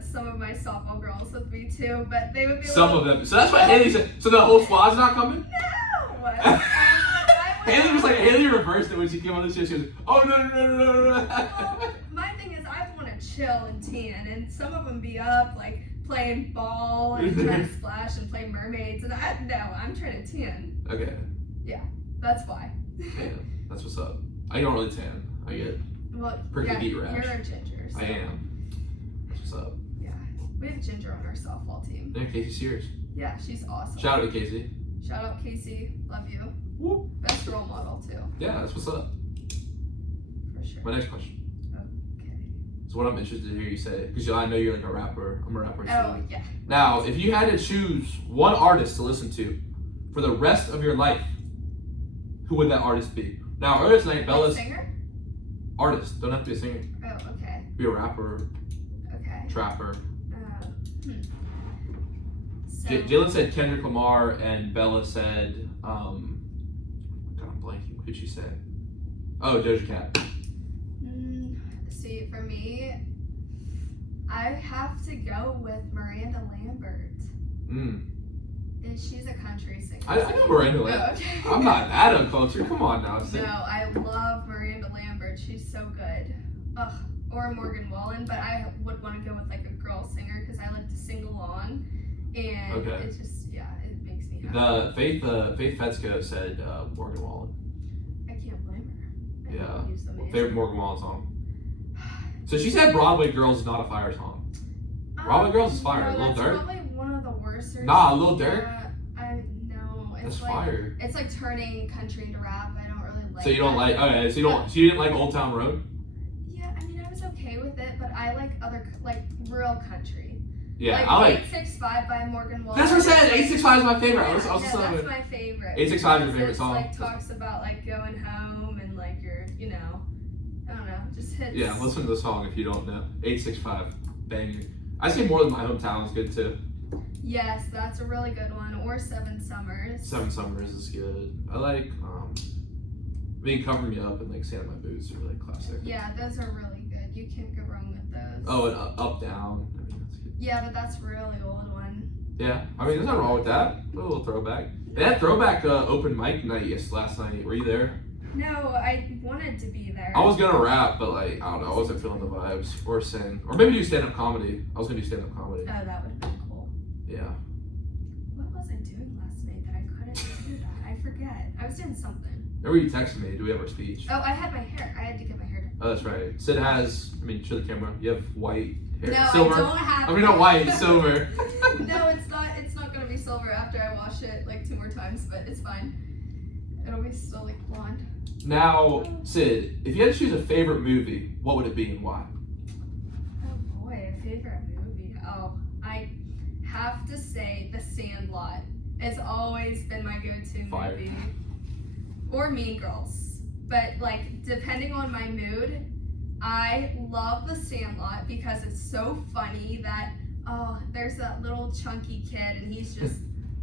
some of my softball girls with me too, but they would be Some of them. So that's what Haley said. So the whole squad's not coming? No! I Haley reversed it when she came on the show. She was, oh no. Well, my thing is, I want to chill and tan, and some of them be up like playing ball and trying to splash and play mermaids, and I'm trying to tan. Okay. That's why. Tan. That's what's up. I don't really tan. I get prickly heat rash. You're a ginger. So. I am. That's what's up. Yeah, we have Ginger on our softball team. Yeah, Casey Sears. Yeah, she's awesome. Shout out to Casey. Shout out Casey, love you. Whoop. Best role model too. Yeah, that's what's up. For sure. My next question. Okay. So what I'm interested to hear you say, because I know you're like a rapper. I'm a rapper too. Oh yeah. Now, if you had to choose one artist to listen to for the rest of your life, who would that artist be? Now, earlier tonight, Bella's singer? artist. Don't have to be a singer. Oh, okay. Be a rapper, Okay. trapper. So, Jaelyn said Kendrick Lamar, and Bella said, God, I'm blanking. What did she say? Oh, Doja Cat. see, for me, I have to go with Miranda Lambert. And she's a country singer. I know Miranda Lambert. Oh, okay. I'm not that uncultured. Come on now. No, I love Miranda Lambert. She's so good. Ugh. Or Morgan Wallen, but I would want to go with like a girl singer because I like to sing along, and it's just it makes me happy. The Faith Fetzko said Morgan Wallen. I can't blame her. I Yeah. think she's amazing. Favorite Morgan Wallen song. So she said Broadway Girls is not a fire song. Broadway Girls is fire. No, Lil that's Durk? probably one of the worst. Nah, Lil Durk? No, it's That's like fire. it's like turning country to rap. I don't really like. So you don't that. like? Okay, so you don't. So you didn't like Old Town Road? Yeah, I mean I was okay with it, but I like other like real country. Yeah, like I like. 865 by Morgan Wallen. That's what I said. 865 is my favorite. Yeah, I was that's my favorite. 865 is your favorite It's, song. like talks about like going home and like your, I don't know, just hits. Yeah, listen to the song if you don't know. 865, banger. I say More Than My Hometown is good too. Yes, that's a really good one. Or Seven Summers. Seven Summers is good. I like. Cover Me Up and like Sand in My Boots are really classic. Yeah, those are really good. You can't go wrong with those. Oh, and Up Down. I mean, that's good. Yeah, but that's a really old one. Yeah, I mean, there's nothing wrong with that. A little throwback. They had throwback open mic night last night. Were you there? No, I wanted to be there. I was gonna rap, but like I don't know, I wasn't feeling the vibes or sing or maybe do stand-up comedy. I was gonna do stand-up comedy. Oh, that would have been cool. Yeah. What was I doing last night that I couldn't do that? I forget. I was doing something. Remember you texted me? Do we have our speech? Oh, I had my hair. I had to get my hair done. Oh, that's right. Sid has. I mean, show the camera. You have white hair. No, Silver. I don't have. I mean, not white, silver. No, it's not. It's not gonna be silver after I wash it like 2 more times, but it's fine. It'll be still like blonde. Now, Sid, if you had to choose a favorite movie, what would it be and why? Oh boy, a favorite movie. Oh, I have to say The Sandlot. It's always been my go-to Fire. movie. Or Mean Girls. But like, depending on my mood, I love The Sandlot because it's so funny that, there's that little chunky kid and he's just,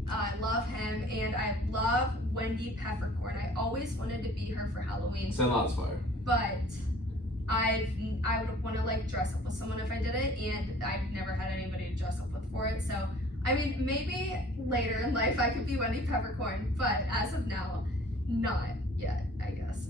I love him, and I love Wendy Peppercorn. I always wanted to be her for Halloween. Sandlot's fire. But I would want to like dress up with someone if I did it, and I've never had anybody to dress up with for it. So I mean, maybe later in life I could be Wendy Peppercorn, but as of now, not yet, I guess.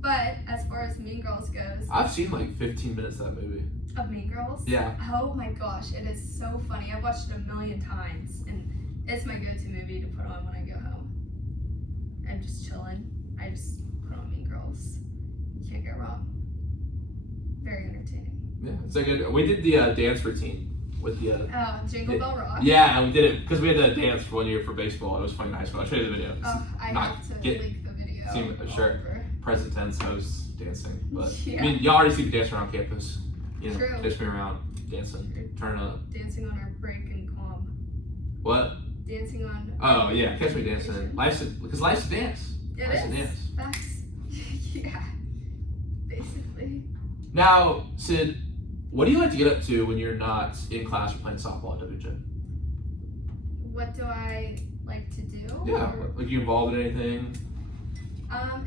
But as far as Mean Girls goes, I've seen like 15 minutes of that movie. Of Mean Girls, Yeah. Oh my gosh, it is so funny. I've watched it 1,000,000 times, and it's my go-to movie to put on when I go home. I'm just chilling. I just put on Mean Girls. You can't go wrong. Very entertaining. Yeah, it's like good. We did the dance routine with the. Jingle Bell Rock. Yeah, we did it because we had to dance for 1 year for baseball. It was funny in high school. I'll show you the video. I not have to get- link the video. sure. over. Present tense, I was dancing. But Yeah. I mean, you already see me dancing around campus. You know, True. just me around dancing, turning up. Dancing on our break and calm. What? Dancing on. Oh yeah, catch me dancing. Life's a dance. It Life's a is. dance. Facts. Yeah. Basically. Now, Sid, what do you like to get up to when you're not in class or playing softball at WJ? What do I like to do? Yeah, Or- like you involved in anything?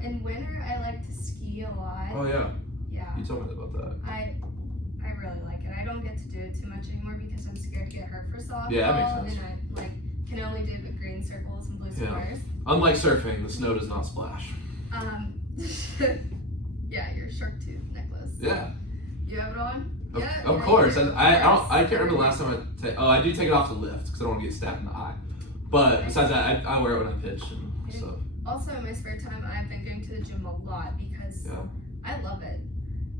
in winter I like to ski a lot. Oh yeah, Yeah. you told me about that. I really like it. I don't get to do it too much anymore because I'm scared to get hurt for softball. Yeah, that makes sense. And can only do the green circles and blue Yeah. squares. Unlike surfing, the snow does not splash. Yeah, your shark tooth necklace. Yeah. You have it on? Of, Yeah. of yeah, course. you do. I can't remember the last time I do take it off to lift because I don't want to get stabbed in the eye. But besides that, I wear it when I pitch and stuff. Also, in my spare time, I've been going to the gym a lot because Yeah. I love it.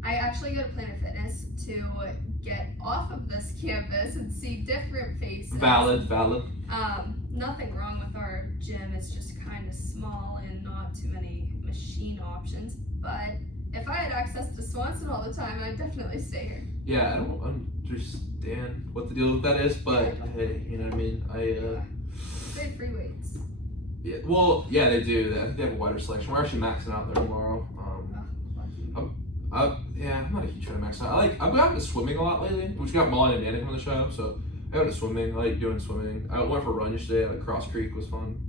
I actually go to Planet Fitness to get off of this campus and see different faces. Valid. Nothing wrong with our gym. It's just kind of small and not too many machine options. But if I had access to Swanson all the time, I'd definitely stay here. Yeah, I don't understand what the deal with that is, but hey, you know what I mean? They have free weights. Yeah, well, yeah, they do. I think they have a wider selection. We're actually maxing out there tomorrow. I'm not a huge fan of maxing out. I've gotten to swimming a lot lately, which got Molly and Danica on the show, so I got to swimming. I like doing swimming. I went for a run yesterday at Cross Creek. Was fun.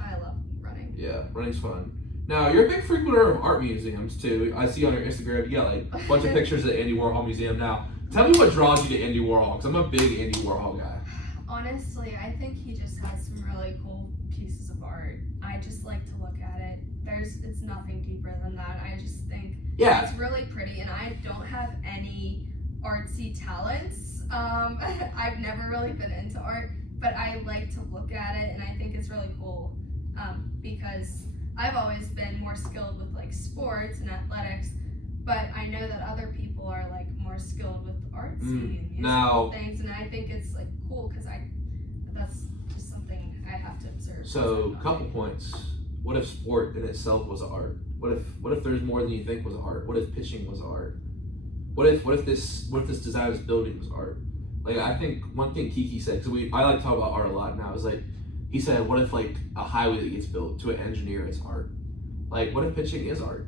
I love running. Yeah, running's fun. Now, you're a big frequenter of art museums, too. I see on your Instagram, you got like a bunch of pictures at Andy Warhol Museum. Now, tell me what draws you to Andy Warhol, because I'm a big Andy Warhol guy. Honestly, I think he just has some really cool pieces of art. I just like to look at it. It's nothing deeper than that. I just think it's really pretty, and I don't have any artsy talents. I've never really been into art, but I like to look at it, and I think it's really cool because I've always been more skilled with like sports and athletics, but I know that other people are like more skilled with artsy and musical things, and I think it's like cool because that's just something I have to observe. So, couple points. What if sport in itself was art? What if there's more than you think was art? What if pitching was art? What if this design of this building was art? Like, I think one thing Kiki said, because I like to talk about art a lot now, is like, he said, what if like a highway that gets built to an engineer is art? Like, what if pitching is art?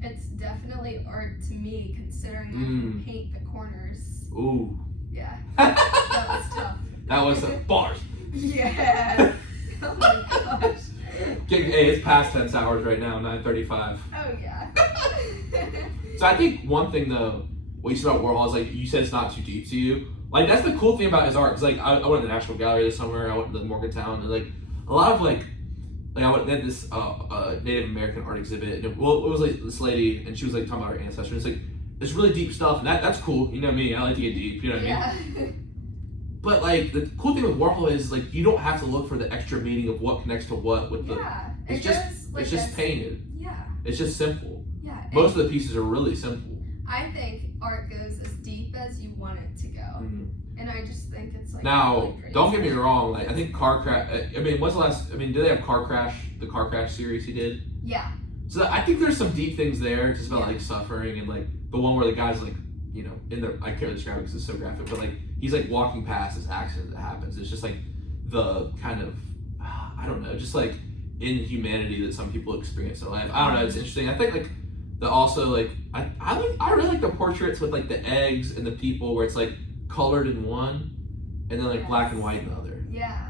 It's definitely art to me, considering I can paint the corners. Ooh. Yeah. That was tough. That was bars. Yeah. Oh my gosh. Hey, it's past tense hours right now, 9:35. Oh yeah. So I think one thing though, what you said about Warhol is like, you said it's not too deep to you. Like, that's the cool thing about his art. Cause like, I went to the National Gallery this summer. I went to Morgantown, and like a lot of like they had this Native American art exhibit. And it was like this lady, and she was like talking about her ancestors. It's like it's really deep stuff, and that's cool. You know me, I like to get deep. You know what I mean? But like the cool thing with Warhol is like you don't have to look for the extra meaning of what connects to what with the. It's just painted. Yeah. It's just simple. Yeah. Most of the pieces are really simple. I think art goes as deep as you want it to go, and I just think it's like. Now, really don't get me wrong. Like I think Car Crash. I mean, what's the last? I mean, did they have Car Crash? The Car Crash series he did. Yeah. So I think there's some deep things there, just about like suffering and like the one where the guy's like, you know, in the I can't really describe it because it's so graphic, but like he's like walking past this accident that happens. It's just like the kind of I don't know, just like inhumanity that some people experience in life. I don't know. It's interesting. I think like the also like I really like the portraits with like the eggs and the people where it's like colored in one and then like black and white in the other. Yeah.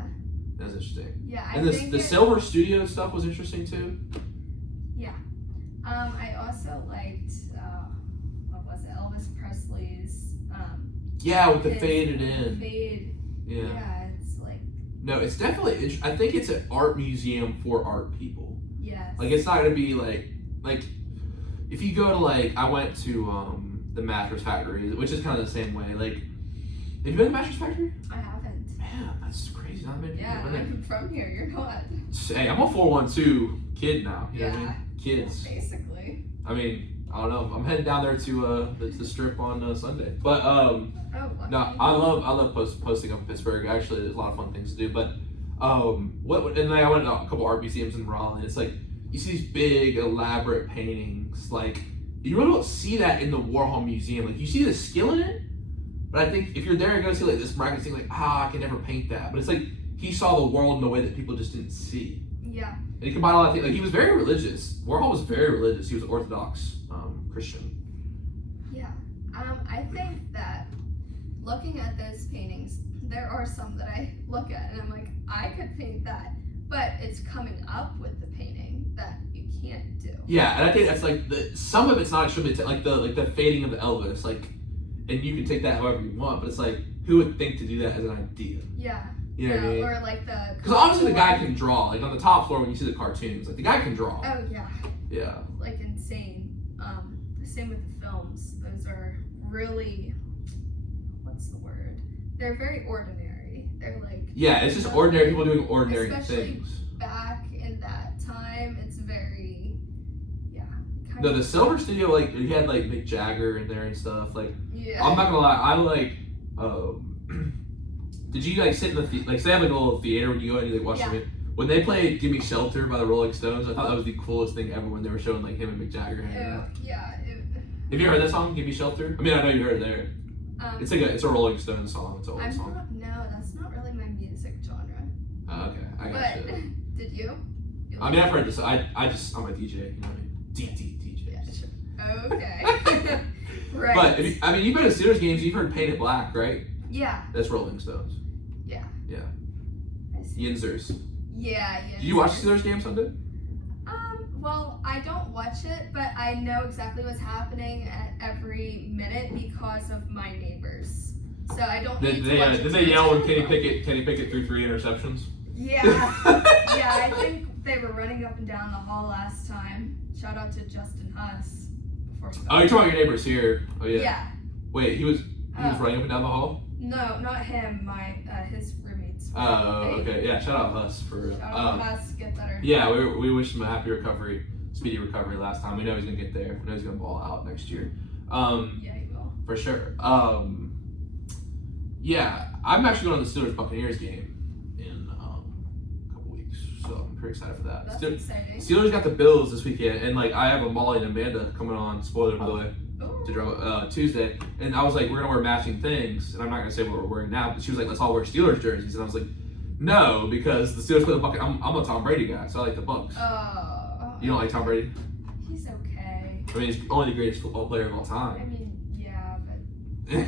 That's interesting. Yeah. And the Silver Studio stuff was interesting too. Yeah. I also liked what was it, Elvis Presley's Yeah, with the faded in. Fade. Yeah. Yeah, it's like. No, it's definitely. I think it's an art museum for art people. Yes. Like it's not gonna be like if you go to like I went to the Mattress Factory, which is kind of the same way. Like, have you been to the Mattress Factory? I haven't. Man, that's crazy. Not many people Yeah, have been I'm from here. You're not. there. Hey, I'm a 412 kid now. You know what I mean? Kids. Basically. I mean, I don't know. I'm heading down there to the strip on Sunday. But no, I love posting up in Pittsburgh. Actually, there's a lot of fun things to do. But and then I went to a couple art museums in Raleigh. It's like you see these big elaborate paintings. Like you really don't see that in the Warhol Museum. Like you see the skill in it, but I think if you're there, you're gonna see like this miraculous thing. Like I can never paint that. But it's like he saw the world in a way that people just didn't see. Yeah. And he combined a lot of things. Like he was very religious. Warhol was very religious. He was Orthodox Christian. Yeah. I think that looking at those paintings, there are some that I look at and I'm like, I could paint that, but it's coming up with the painting that you can't do. Yeah, and I think that's like some of it's not extremely like the fading of Elvis, like, and you can take that however you want, but it's like who would think to do that as an idea? Yeah. You know what I mean? Or like the. Because obviously the guy can draw. Like on the top floor when you see the cartoons, like the guy can draw. Oh yeah. Yeah. Like insane. Same with the films. Those are really, what's the word? They're very ordinary. They're like. Yeah, it's just ordinary people doing ordinary especially things. Back in that time, it's very, yeah. No, the Silver Studio, like, he had, like, Mick Jagger in there and stuff. Like, Yeah. I'm not gonna lie, I like, did you, like, sit in the, like, say they have, like, a little theater when you go and you, like, watch them? When they played Gimme Shelter by the Rolling Stones, I thought that was the coolest thing ever when they were showing, like, him and Mick Jagger hanging out. Yeah. Have you heard that song, Gimme Shelter? I mean, I know you heard it there. It's like it's a Rolling Stones song. It's an old song. No, that's not really my music genre. Oh, okay, I got But, you. did you? I mean, I've heard this. I'm a DJ, you know what I mean? DJ. Yeah, sure. Okay. Right. But you've been to Steelers games. You've heard "Painted Black," right? Yeah. That's Rolling Stones. Yeah. Yeah. I see. Yinzers. Yeah. Did you watch the Steelers game Sunday? Well, I don't watch it, but I know exactly what's happening at every minute because of my neighbors. So I don't need to watch it. Did they yell when Kenny Pickett threw 3 interceptions? Yeah. Yeah, I think they were running up and down the hall last time. Shout out to Justin Huss. Before he got Oh, you're talking about your neighbors here. Oh yeah. Yeah. Wait, he was running up and down the hall? No, not him. His roommates. Oh, okay. Yeah, shout out Huss for Shout out to Huss, get better. Yeah, we wish him a happy recovery, speedy recovery last time. We know he's gonna get there. We know he's gonna ball out next year. Yeah, he will. For sure. Yeah, I'm actually going to the Steelers Buccaneers game in a couple weeks, so I'm pretty excited for that. That's exciting. Steelers got the Bills this weekend, and like I have a Molly and Amanda coming on. Spoiler by the way. Ooh. To draw Tuesday, and I was like, we're gonna wear matching things, and I'm not gonna say what we're wearing now, but she was like, let's all wear Steelers jerseys, and I was like, no, because the Steelers play the Buccaneers. I'm a Tom Brady guy, so I like the Bucs. Oh. You don't like Tom Brady? He's okay. I mean, he's only the greatest football player of all I time. mean, yeah, but I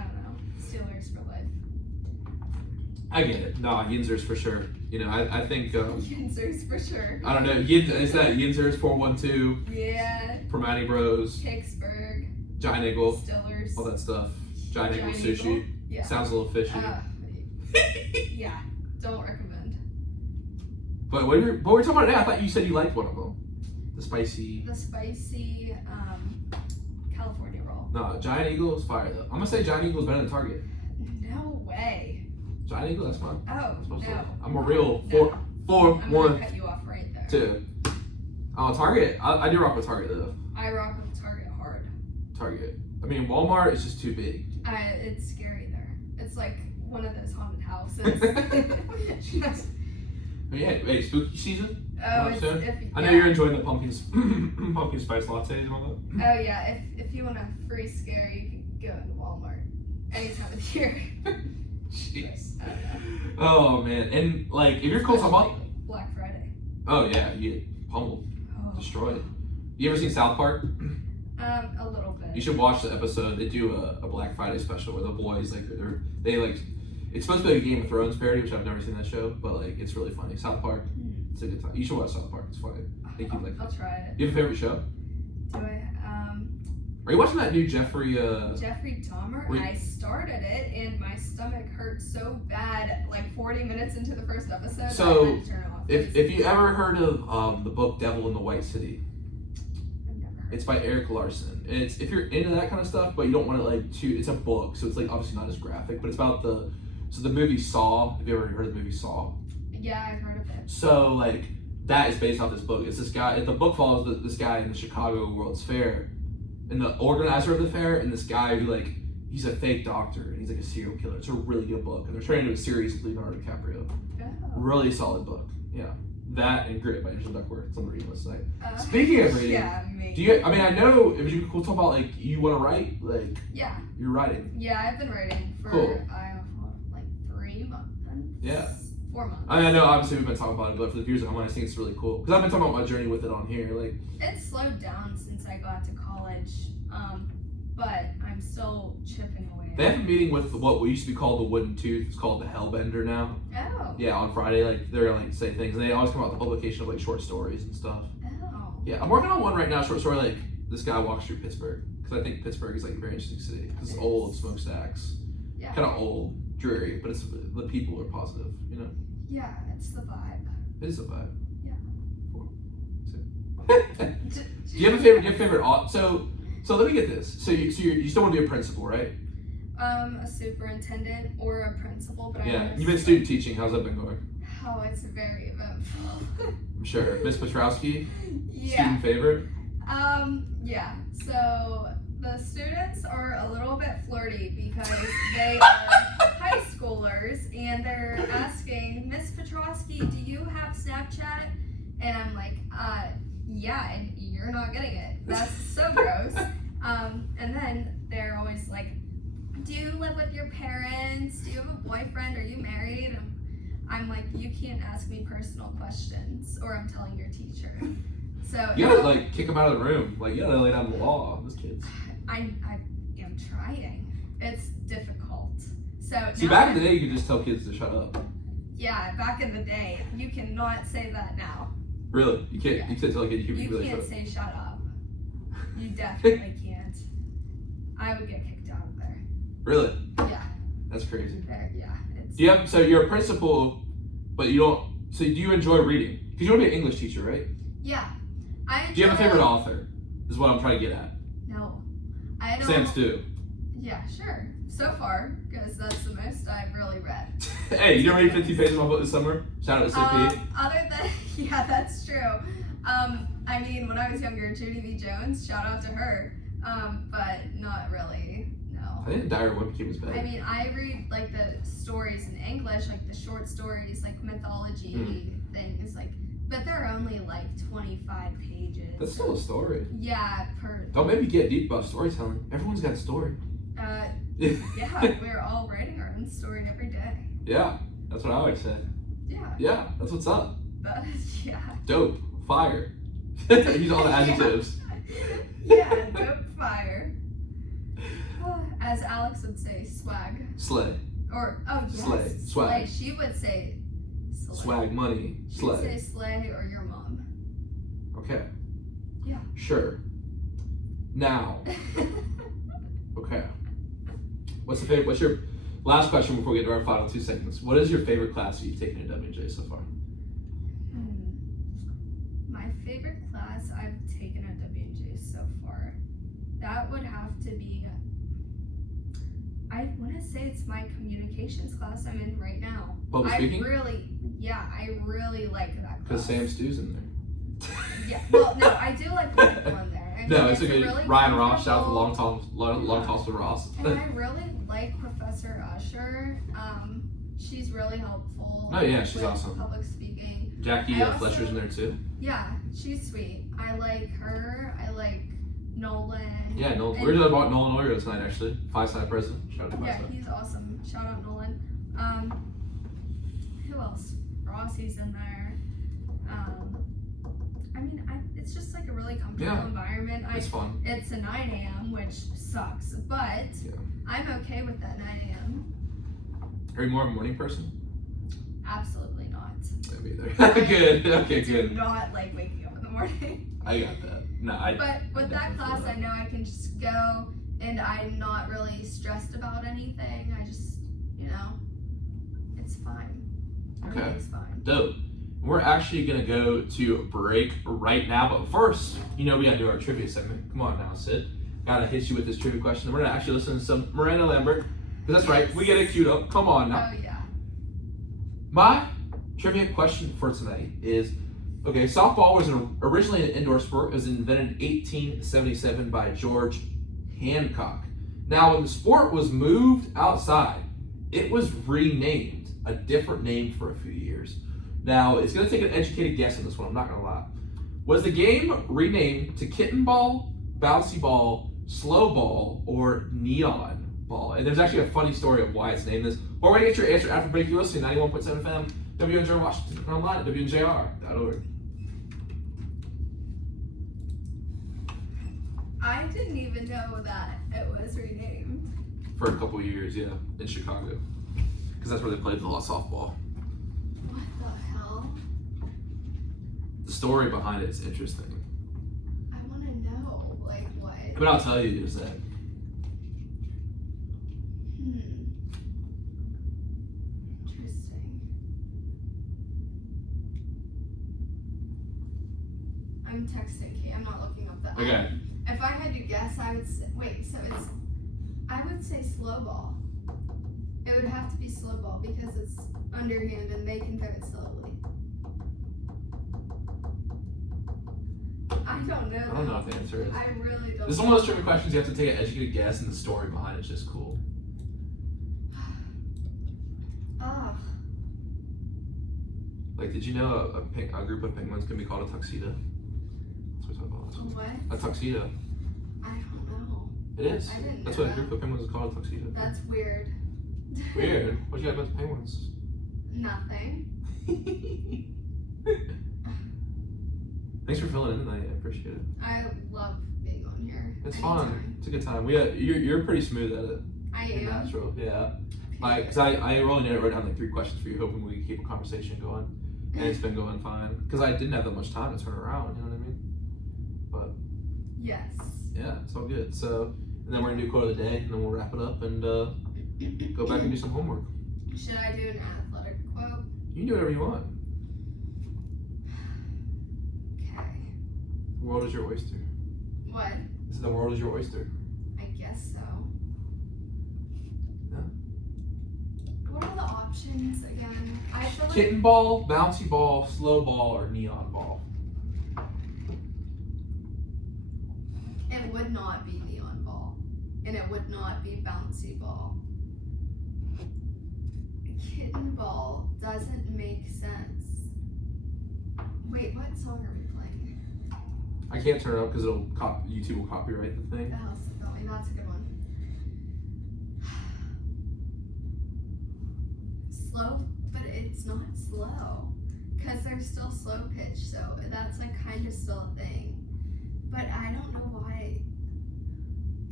don't know. Steelers for life. I get it. No, Yinzers for sure. You know, I think. Yinzers for sure. I don't know. Is that Yinzers 412? Yeah. Permani Bros. Pittsburgh. Giant Eagle. Stillers. All that stuff. Giant Eagle Giant sushi. Eagle? Yeah. Sounds a little fishy. Yeah. Don't recommend. But what we're talking about now, I thought you said you liked one of them. The spicy. The spicy California roll. No, Giant Eagle is fire though. I'm gonna say Giant Eagle is better than Target. No way. Giant Eagle, that's fine. Oh, no. I'm a real No. four, I'm one, gonna cut you off right there. 2. Oh, Target. I do rock with Target though. I rock with Target hard. Target. I mean, Walmart is just too big. It's scary there. It's like one of those haunted houses. I mean, hey, spooky season. Oh, it's soon? if, I know yeah. you're enjoying the pumpkin spice lattes and all that. Oh yeah, if you want a free scare, you can go into Walmart any time of year. Jeez. I don't know. Oh man, and like if you're Colts, I'm up. Especially Black Friday. Oh yeah, you get pummeled, Oh. destroyed. You ever seen South Park? A little bit. You should watch the episode. They do a Black Friday special where the boys they it's supposed to be a Game of Thrones parody, which I've never seen that show, but like it's really funny. South Park, it's a good time. You should watch South Park. It's funny. I think you'd like I'll it. try it. Do you have a favorite show? Do I? Are you watching that new Jeffrey? Jeffrey Dahmer. Wait. I started it and my stomach hurt so bad. Like 40 minutes into the first episode. So, I had to turn it off. If you ever heard of the book Devil in the White City, I've never heard. it's by Eric Larson. And it's if you're into that kind of stuff, but you don't want to it's a book, so it's like obviously not as graphic, but it's about the movie Saw. Have you ever heard of the movie Saw? Yeah, I've heard of it. So like that is based off this book. It's this guy. The book follows this guy in the Chicago World's Fair, and the organizer of the fair, and this guy who he's a fake doctor and he's like a serial killer. It's a really good book, and they're trying to do a series with Leonardo DiCaprio. Oh. Really solid book. Yeah, that and Grit by Angela Duckworth. It's on the reading list tonight. Speaking of reading, yeah, me. do you? I mean, I know. Would you be cool to talk about you want to write? Yeah. You're writing. Yeah, I've been writing for Cool. like 3 months. Yeah. 4 months. I know. Obviously, we've been talking about it, but for the viewers at home, I just think it's really cool because I've been talking about my journey with it on here. It's slowed down since I got to college, but I'm still chipping away. They have a meeting with what we used to be called the Wooden Tooth. It's called the Hellbender now. Oh. Yeah, on Friday, they're gonna say things, and they always come out with the publication of short stories and stuff. Oh. Yeah, I'm working on one right now, short story this guy walks through Pittsburgh because I think Pittsburgh is a very interesting city because it's old smokestacks, Yeah. kind of old dreary, but the people are positive, you know? Yeah, it's the vibe. It is a vibe. Yeah. 4, 6. Do you have a favorite? So let me get this. So you still want to be a principal, right? A superintendent or a principal, but You've been student teaching. How's that been going? Oh, it's very eventful. I'm sure. Miss Petrowski, Yeah. student favorite. Yeah. So the students are a little bit flirty because they are high schoolers and they're asking, Miss Petrowski, do you have Snapchat? And I'm like, yeah, and you're not getting it. That's so gross. And then they're always like, do you live with your parents? Do you have a boyfriend? Are you married? I'm like, you can't ask me personal questions or I'm telling your teacher. So You gotta like kick them out of the room. Like you gotta lay down the law. Those kids. I am trying. It's difficult. So See, now back in the day, you could just tell kids to shut up. Yeah, back in the day, you cannot say that now. Really, you can't. Yeah. You can't tell a kid you You really can't shut up. say shut up. You definitely can't. I would get kicked out of there. Really, Yeah, that's crazy. yeah. It's Do you have? So you're a principal, but you don't. So do you enjoy reading? Because you want to be an English teacher, right? yeah. I Do you have a enjoy- favorite author? Is what I'm trying to get at. No, I don't. Sam Stu. Yeah, sure. So far, because that's the most I've really read. Hey, you didn't read 50 pages of my book this summer? Shout out to CP. Other than, yeah, that's true. I mean, when I was younger, Judy V. Jones, shout out to her. But not really, no. I think the Diary of Wimpy Kid was I better. mean, I read like the stories in English, like the short stories, like mythology things, like, but they're only like 25 pages. That's still a story. Yeah, per. Don't make me get deep about storytelling. Everyone's got a story. Yeah, we're all writing our own story every day. Yeah, that's what I always say. Yeah, Yeah, that's what's up. that is, yeah. Dope. Fire. Use all the adjectives. Yeah, dope fire. As Alex would say, swag. Slay. Or, oh yes, Slay. Swag. She would say slay. Swag money. She would Slay. say slay or your mom. Okay. Yeah. Sure. Now. Okay. What's your last question before we get to our final 2 segments? What is your favorite class that you've taken at WJ so far? My favorite class I've taken at WJ so far, that would have to be, I want to say it's my communications class I'm in right now. Public speaking? I really like that class. Because Sam Stu's in there. Yeah, well, no, I do like the people in there. I mean, No, it's a good really Ryan Ross. Shout out to comfortable- long toss to Ross. And I really like Professor Usher. She's really helpful. Oh, yeah, she's with awesome. Public speaking. Jackie I also- Fletcher's in there too. Yeah, she's sweet. I like her. I like Nolan. Yeah, Nolan. And- We're talking about Nolan Oyer tonight, actually. Five-side president. Shout out to Yeah, Five-side. he's awesome. Shout out Nolan. Who else? Rossi's in there. I mean, it's just like a really comfortable Yeah, environment. It's fun. It's a 9 a.m., which sucks, but Yeah. I'm okay with that 9 a.m. Are you more of a morning person? Absolutely not. Me either. Good. Okay, I do good. not like waking up in the morning. I got that. No, But with that definitely class, feel I know I can just go and I'm not really stressed about anything. I just, it's fine. Okay. Everything's fine. Dope. We're actually gonna go to break right now, but first, we gotta do our trivia segment. Come on now, Syd. Gotta hit you with this trivia question. We're gonna actually listen to some Miranda Lambert. Because that's right, we get it queued up. Come on now. Oh, yeah. My trivia question for tonight is, okay, softball was originally an indoor sport. It was invented in 1877 by George Hancock. Now, when the sport was moved outside, it was renamed a different name for a few years. Now, it's going to take an educated guess on this one, I'm not going to lie. Was the game renamed to kitten ball, bouncy ball, slow ball, or neon ball? And there's actually a funny story of why it's named this. Or we're going to get your answer after break. You're listening to 91.7 FM, WNJR Washington, and online at WNJR.org. I didn't even know that it was renamed. For a couple of years, yeah, in Chicago. Because that's where they played a lot of softball. What the hell? The story behind it is interesting. I want to know, like, what? But I'll tell you in a sec. Interesting. I'm texting Kate. I'm not looking up the. Okay. If I had to guess, I would say, I would say slow ball. It would have to be slow ball because it's underhand and they can throw it slowly. I don't know. I don't know what the answer is. I really don't. This is one of those trivia questions you have to take an educated guess, and the story behind it's just cool. Ugh. Like, did you know a group of penguins can be called a tuxedo? That's what we talked about last week. What? A tuxedo. I don't know. It is. I didn't That's know what a that. group of penguins is called, a tuxedo. That's weird. Weird. What you got about the penguins? Nothing. Thanks for filling in tonight. I appreciate it. I love being on here. It's Anytime. fun. It's a good time. You're pretty smooth at it. I You're am. natural. Yeah. Because I only wrote down like 3 questions for you, hoping we could keep a conversation going. And it's been going fine. Because I didn't have that much time to turn around, you know what I mean? But Yes. yeah, it's all good. So, and then we're going to do quote of the day, and then we'll wrap it up and go back and do some homework. Should I do an athletic quote? You can do whatever you want. Okay. The world is your oyster. What? This is the world is your oyster. I guess so. Yeah. What are the options again? I feel like Kitten ball, bouncy ball, slow ball, or neon ball. it would not be neon ball. And it would not be bouncy ball. Kitten ball doesn't make sense. Wait, what song are we playing? I can't turn it up because YouTube will copyright the thing. Oh, that's a good one. Slow, but it's not slow. Because there's still slow pitch, so that's like kind of still a thing. But I don't know why.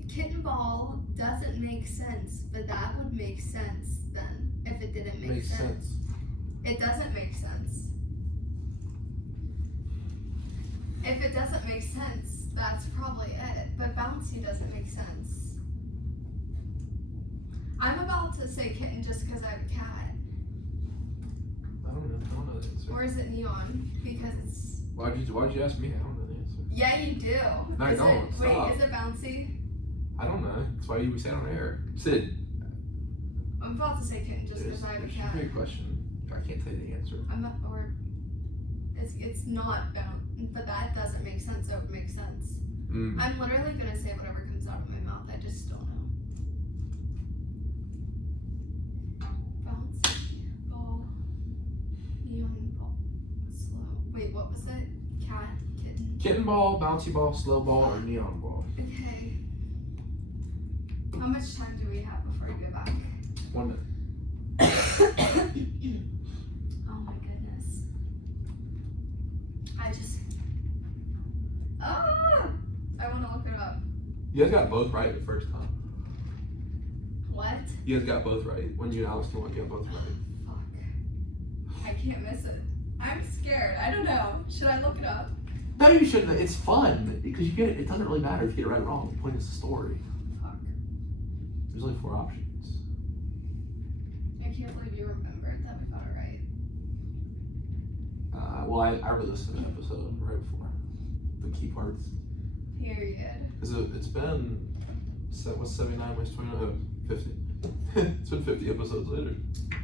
Kitten ball doesn't make sense, but that would make sense then if it didn't make Makes sense. It doesn't make sense. If it doesn't make sense, that's probably it. But bouncy doesn't make sense. I'm about to say kitten just because I have a cat. I don't know the answer. Or is it neon? Because it's. Why'd you ask me? I don't know the answer. Yeah, you do. No, I don't. Stop. Wait, is it bouncy? I don't know. That's why we say it on air. Sid. I'm about to say kitten just because I have a It's cat. a great question. I can't tell you the answer. I'm not, or it's not but that doesn't make sense. So it would make sense. Mm. I'm literally gonna say whatever comes out of my mouth. I just don't know. Bouncy ball, neon ball, slow. Wait, what was it? Cat, kitten. Kitten ball, bouncy ball, slow ball, or neon ball? Okay. How much time do we have before we go back? 1 minute. Oh my goodness. I want to look it up. You guys got both right the first time. What? You guys got both right. When you and Alex came on, you got both right. Fuck. I can't miss it. I'm scared. I don't know. Should I look it up? No, you shouldn't. It's fun because you get it. It doesn't really matter if you get it right or wrong. The point is the story. Fuck. There's only 4 options. I can't believe you remembered that we got it right. Well, I re-listened to the episode right before the key parts. Period. Because it's been, what's 79 minus 29? 50. It's been 50 episodes later.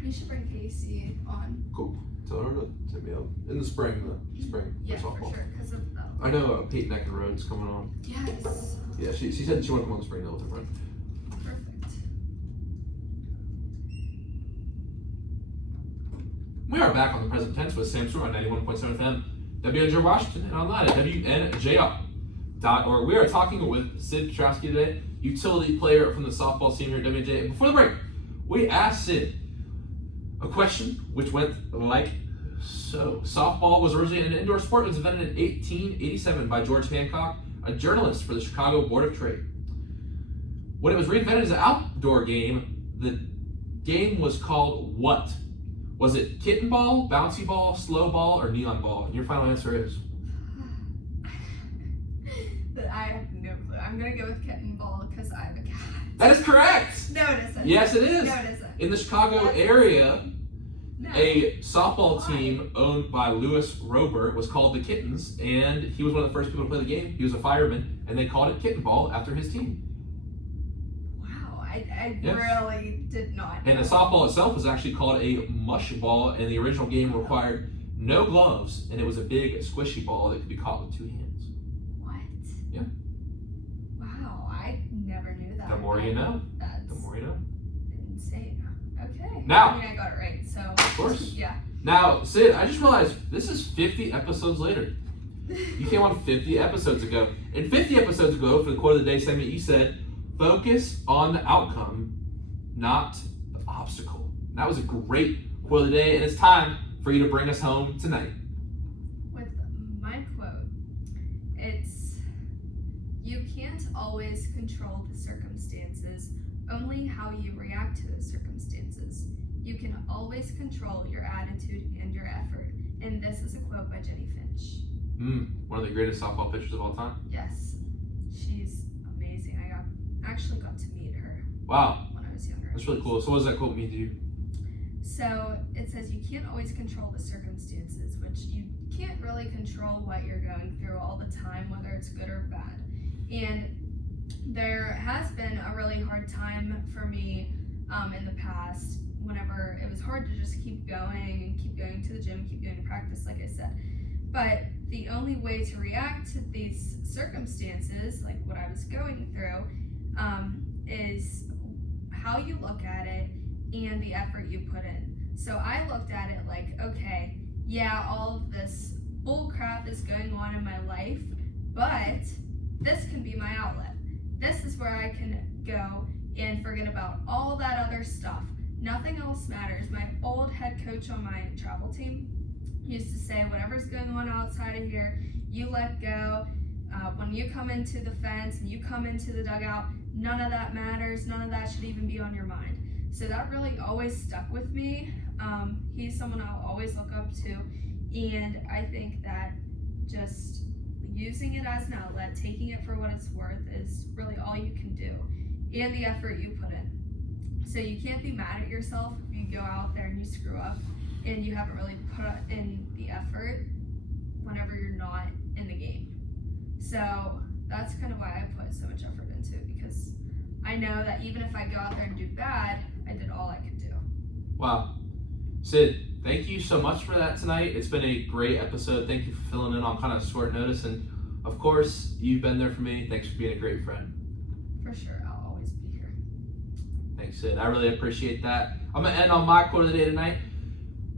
You should bring Casey on. Cool. Tell her to hit me up. In the spring, for Yeah, for softball. sure. Because of I know Peyton Eckenrode's coming on. Yes. Yeah, she said she wanted to come on the spring with her friend. Perfect. We are back on the present tense with Sam Stewart on 91.7 FM, WNJ Washington, and online at WNJR.org. We are talking with Syd Petrowski today, utility player from the softball team here at WNJ. And before the break, we asked Syd a question which went like so. Softball was originally an indoor sport. It was invented in 1887 by George Hancock, a journalist for the Chicago Board of Trade. When it was reinvented as an outdoor game, the game was called what? Was it kitten ball, bouncy ball, slow ball, or neon ball? And your final answer is? I have no clue. I'm going to go with kitten ball because I have a cat. That is correct! No, it isn't. Yes, it is. No, it isn't. In the Chicago area, No. A softball Why? team owned by Lewis Rober was called the Kittens, and he was one of the first people to play the game. He was a fireman, and they called it Kitten Ball after his team. Wow, I Yes. really did not know. And the softball itself was actually called a mush ball, and the original game required no gloves, and it was a big squishy ball that could be caught with 2 hands. What? Yeah. Wow, I never knew that. The more you know. That's The more you know. insane. Okay. Now- I mean, I got it right, so. Of course. Yeah. Now, Syd, I just realized this is 50 episodes later. You came on 50 episodes ago. And 50 episodes ago, for the Quote of the Day segment, you said, focus on the outcome, not the obstacle. That was a great Quote of the Day, and it's time for you to bring us home tonight. With my quote, it's, you can't always control the circumstances, only how you react to those circumstances. You can always control your attitude and your effort. And this is a quote by Jenny Finch. One of the greatest softball pitchers of all time. Yes, she's amazing. I actually got to meet her Wow, when I was younger. that's really cool. So what does that quote mean to you? So it says you can't always control the circumstances, which you can't really control what you're going through all the time, whether it's good or bad. And there has been a really hard time for me in the past, whenever it was hard to just keep going and keep going to the gym, keep going to practice, like I said. But the only way to react to these circumstances, like what I was going through, is how you look at it and the effort you put in. So I looked at it like, okay, yeah, all of this bull crap is going on in my life, but this can be my outlet. This is where I can go and forget about all that other stuff. Nothing else matters. My old head coach on my travel team used to say, whatever's going on outside of here, you let go. When you come into the fence and you come into the dugout, none of that matters. None of that should even be on your mind. So that really always stuck with me. He's someone I'll always look up to. And I think that just using it as an outlet, taking it for what it's worth, is really all you can do. And the effort you put in. So you can't be mad at yourself if you go out there and you screw up and you haven't really put in the effort whenever you're not in the game. So that's kind of why I put so much effort into it, because I know that even if I go out there and do bad, I did all I could do. Wow. Syd, thank you so much for that tonight. It's been a great episode. Thank you for filling in on kind of short notice. And of course, you've been there for me. Thanks for being a great friend. For sure, I'll always be here. Thanks, Syd. I really appreciate that. I'm going to end on my quote of the day tonight.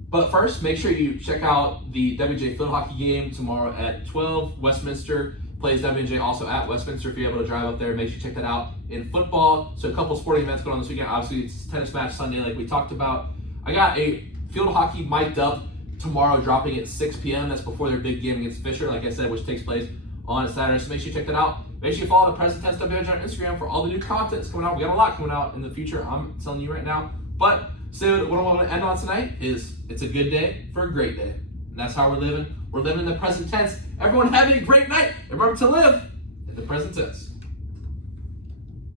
But first, make sure you check out the WJ field hockey game tomorrow at 12. Westminster plays WJ also at Westminster. If you're able to drive up there, make sure you check that out. In football, so a couple sporting events going on this weekend. Obviously, it's tennis match Sunday like we talked about. I got a field hockey mic'd up tomorrow, dropping at 6 p.m. That's before their big game against Fisher, like I said, which takes place on Saturday. So make sure you check that out. Make sure you follow the Present Tense WJ on Instagram for all the new content that's coming out. We got a lot coming out in the future, I'm telling you right now. But so what I want to end on tonight is it's a good day for a great day. And that's how we're living. We're living in the present tense. Everyone have a great night. And remember to live in the present tense.